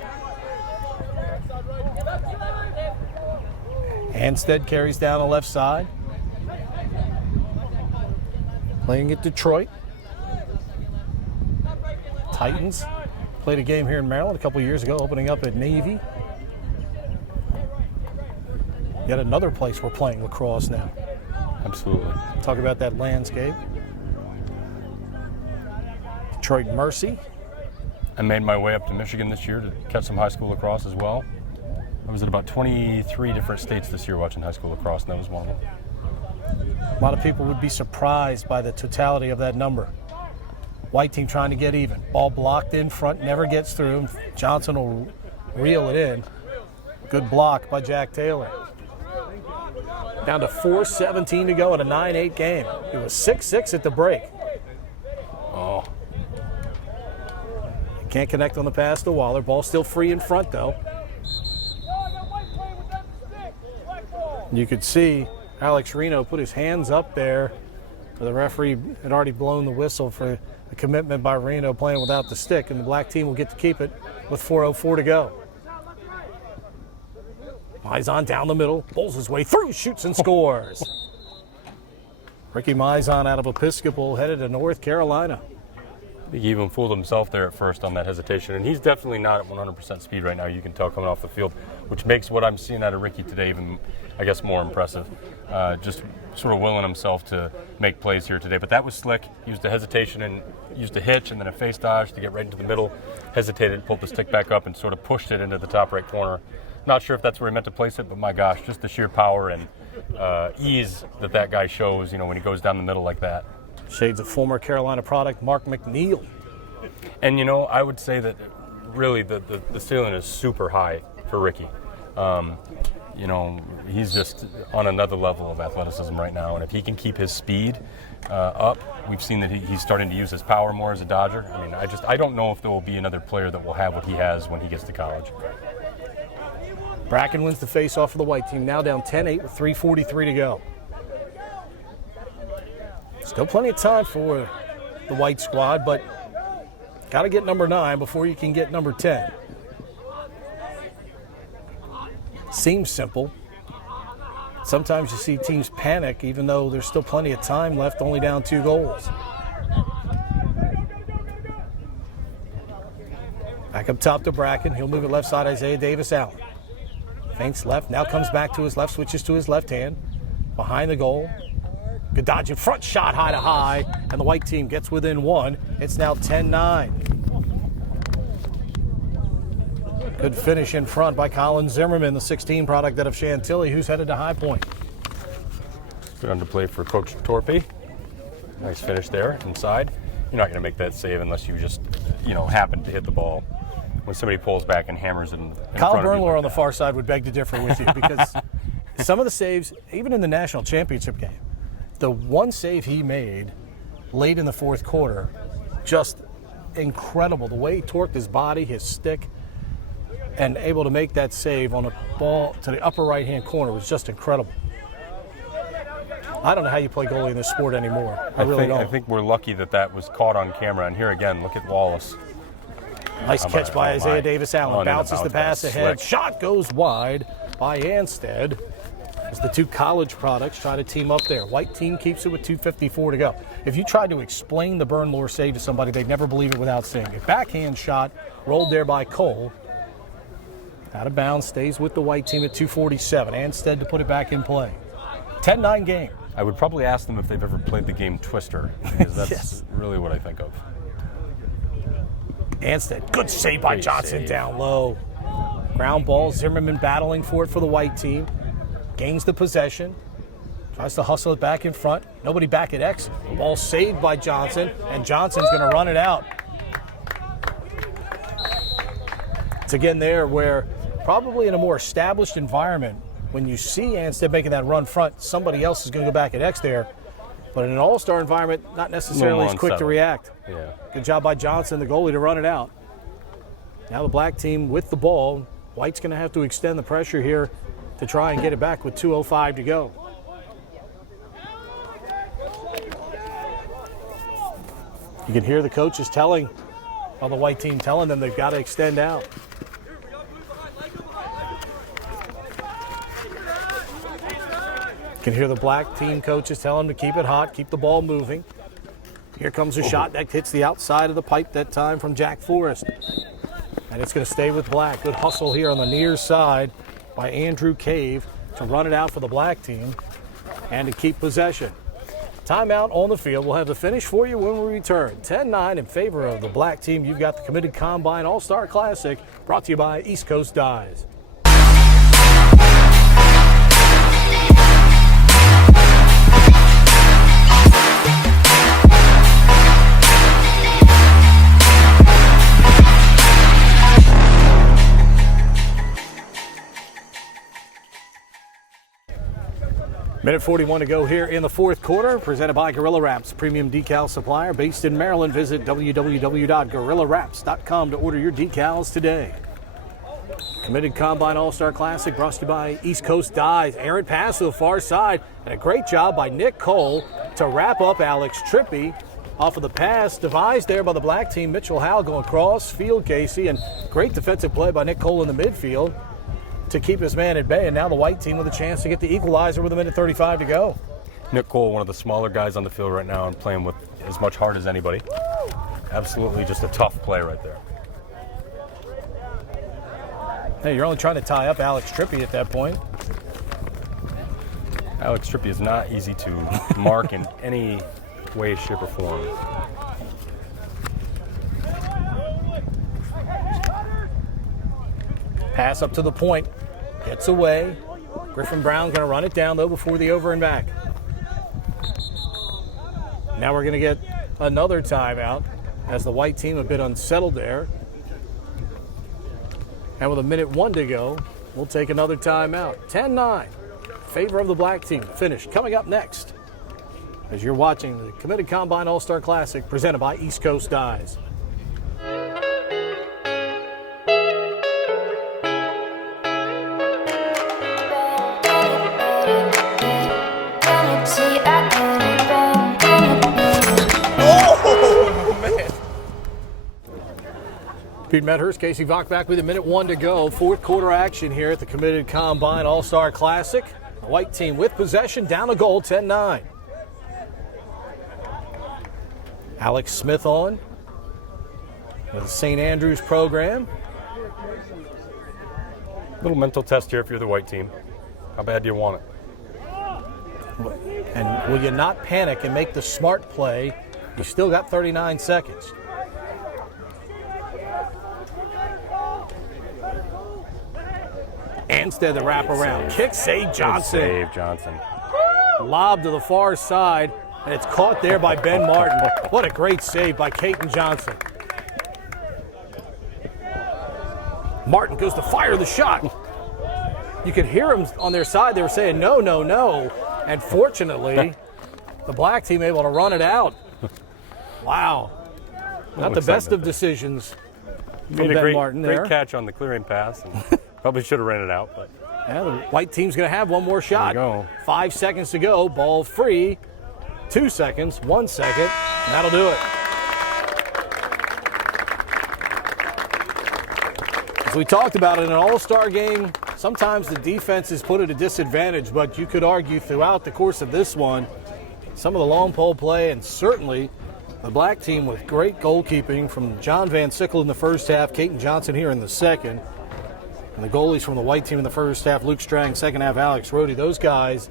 Anstead carries down the left side. Playing at Detroit. Titans played a game here in Maryland a couple years ago, opening up at Navy. Yet another place we're playing lacrosse now. Absolutely. Talk about that landscape. Detroit Mercy. I made my way up to Michigan this year to catch some high school lacrosse as well. I was at about 23 different states this year watching high school lacrosse, and that was one of them. A lot of people would be surprised by the totality of that number. White team trying to get even. Ball blocked in front, never gets through. Johnson will reel it in. Good block by Jack Taylor. Down to 4:17 to go in a 9-8 game. It was 6-6 at the break. Oh. Can't connect on the pass to Waller. Ball still free in front, though. You could see Alex Reno put his hands up there. The referee had already blown the whistle for the commitment by Reno playing without the stick, and the black team will get to keep it with 4:04 to go. Mizon down the middle, bowls his way through, shoots and scores. Ricky Mizon out of Episcopal headed to North Carolina. I think he even fooled himself there at first on that hesitation, and he's definitely not at 100% speed right now. You can tell coming off the field, which makes what I'm seeing out of Ricky today even, I guess, more impressive. Just sort of willing himself to make plays here today. But that was slick. He used a hesitation and used a hitch and then a face dodge to get right into the middle, hesitated, pulled the stick back up, and sort of pushed it into the top right corner. Not sure if that's where he meant to place it, but my gosh, just the sheer power and ease that guy shows, when he goes down the middle like that. Shades of former Carolina product Mark McNeil. And, I would say that really the ceiling is super high for Ricky. He's just on another level of athleticism right now. And if he can keep his speed up, we've seen that he's starting to use his power more as a dodger. I mean, I don't know if there will be another player that will have what he has when he gets to college. Bracken wins the face-off for the white team, now down 10-8 with 3:43 to go. Still plenty of time for the white squad, but got to get number 9 before you can get number 10. Seems simple. Sometimes you see teams panic even though there's still plenty of time left, only down 2 goals. Back up top to Bracken. He'll move it left side, Isaiah Davis-Allen. Feints left, now comes back to his left, switches to his left hand. Behind the goal. Good dodge in front, shot high to high, and the white team gets within 1. It's now 10-9. Good finish in front by Colin Zimmerman, the 16 product out of Chantilly, who's headed to High Point. Good underplay for Coach Torpy. Nice finish there inside. You're not going to make that save unless you just, happen to hit the ball. When somebody pulls back and hammers it in Kyle front of you Burnlow like on the that. far side would beg to differ with you because some of the saves, even in the national championship game, the one save he made late in the fourth quarter, just incredible. The way he torqued his body, his stick, and able to make that save on a ball to the upper right-hand corner was just incredible. I don't know how you play goalie in this sport anymore. I really don't. I think we're lucky that was caught on camera. And here again, look at Wallace. Nice catch by Isaiah Davis-Allen. Bounces the pass ahead. Slick. Shot goes wide by Anstead as the two college products try to team up there. White team keeps it with 2:54 to go. If you tried to explain the Bernlohr save to somebody, they'd never believe it without seeing it. Backhand shot rolled there by Cole. Out of bounds, stays with the white team at 2:47. Anstead to put it back in play. 10-9 game. I would probably ask them if they've ever played the game Twister, because that's Yes. really what I think of. Anstead, good save by Great Johnson save. down low. Ground ball, Zimmerman battling for it for the white team. Gains the possession. Tries to hustle it back in front. Nobody back at X. Ball saved by Johnson, and Johnson's going to run it out. It's again there where probably in a more established environment, when you see Anstead making that run front, somebody else is going to go back at X there. But in an all-star environment, not necessarily as quick to unsettled. react. Yeah. Good job by Johnson, the goalie, to run it out. Now the black team with the ball. White's going to have to extend the pressure here to try and get it back with 2:05 to go. You can hear the coaches telling, on the white team telling them they've got to extend out. You can hear the black team coaches telling them to keep it hot, keep the ball moving. Here comes a shot that hits the outside of the pipe that time from Jack Forrest. And it's going to stay with black. Good hustle here on the near side by Andrew Cave to run it out for the black team and to keep possession. Timeout on the field. We'll have the finish for you when we return. 10-9 in favor of the black team. You've got the Committed Combine All-Star Classic brought to you by East Coast Dyes. Minute 41 to go here in the fourth quarter, presented by Gorilla Wraps, premium decal supplier based in Maryland. Visit www.gorillawraps.com to order your decals today. Committed Combine All-Star Classic brought to you by East Coast Dyes. Errant pass to the far side, and a great job by Nick Cole to wrap up Alex Trippy off of the pass devised there by the black team. Mitchell Howell going cross field, Casey, and great defensive play by Nick Cole in the midfield to keep his man at bay, and now the white team with a chance to get the equalizer with a minute 35 to go. Nick Cole, one of the smaller guys on the field right now and playing with as much heart as anybody. Absolutely just a tough play right there. Hey, you're only trying to tie up Alex Trippy at that point. Alex Trippy is not easy to mark in any way, shape, or form. Pass up to the point, gets away. Griffin Brown going to run it down, though, before the over and back. Now we're going to get another timeout as the white team a bit unsettled there. And with a minute 1 to go, we'll take another timeout. 10-9, favor of the black team. Finish coming up next as you're watching the Committed Combine All-Star Classic presented by East Coast Dyes. Pete Medhurst, Casey Vach back with a minute 1 to go. Fourth quarter action here at the Committed Combine All-Star Classic. The white team with possession, down a goal, 10-9. Alex Smith on with the St. Andrews program. Little mental test here if you're the white team. How bad do you want it? And will you not panic and make the smart play? You still got 39 seconds. Anstead the wraparound. Kick save Johnson. Good save, Johnson. Lob to the far side, and it's caught there by Ben Martin. What a great save by Caton Johnson. Martin goes to fire the shot. You could hear them on their side. They were saying, no, no, no. And fortunately, the black team able to run it out. Wow. Not the best of decisions Made a Ben great, Martin there. great catch on the clearing pass. And probably should have ran it out, but Yeah, the white team's going to have one more shot. There you go. 5 seconds to go. Ball free. 2 seconds. 1 second. And that'll do it. As we talked about in an all-star game, sometimes the defense is put at a disadvantage, but you could argue throughout the course of this one, some of the long pole play and certainly the black team with great goalkeeping from John Van Sickle in the first half, Caton Johnson here in the second. And the goalies from the white team in the first half, Luke Strang, second half, Alex Rohde, those guys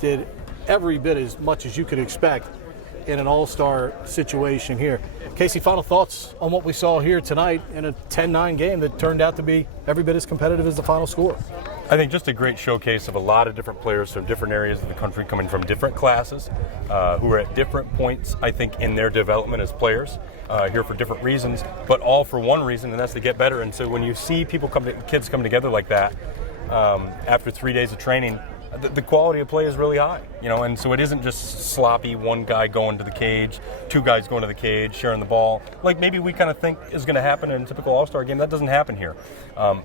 did every bit as much as you could expect in an all-star situation here. Casey, final thoughts on what we saw here tonight in a 10-9 game that turned out to be every bit as competitive as the final score? I think just a great showcase of a lot of different players from different areas of the country coming from different classes who are at different points, I think, in their development as players, here for different reasons, but all for one reason, and that's to get better. And so when you see kids come together like that after 3 days of training, the quality of play is really high, and so it isn't just sloppy, one guy going to the cage, two guys going to the cage, sharing the ball, like maybe we kind of think is going to happen in a typical all-star game. That doesn't happen here.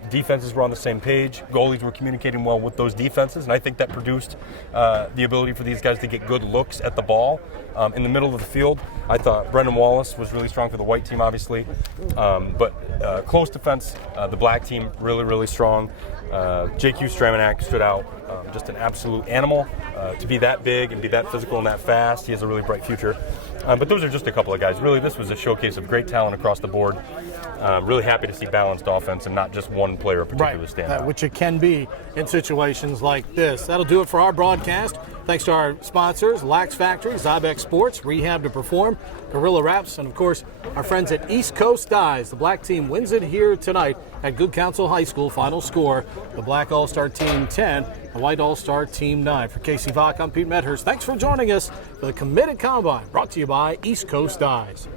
Defenses were on the same page, goalies were communicating well with those defenses, and I think that produced the ability for these guys to get good looks at the ball in the middle of the field. I thought Brendan Wallace was really strong for the white team, obviously, but close defense, the black team really, really strong. J.Q. Stramanak stood out, just an absolute animal. To be that big and be that physical and that fast, he has a really bright future. But those are just a couple of guys. Really, this was a showcase of great talent across the board. Really happy to see balanced offense and not just one player particularly stand out. Which it can be in situations like this. That'll do it for our broadcast. Thanks to our sponsors, Lax Factory, Zybex Sports, Rehab to Perform, Gorilla Wraps, and of course, our friends at East Coast Dyes. The black team wins it here tonight at Good Counsel High School. Final score, the black all-star team 10, the white all-star team 9. For Casey Vach, I'm Pete Medhurst. Thanks for joining us for the Committed Combine, brought to you by East Coast Dyes.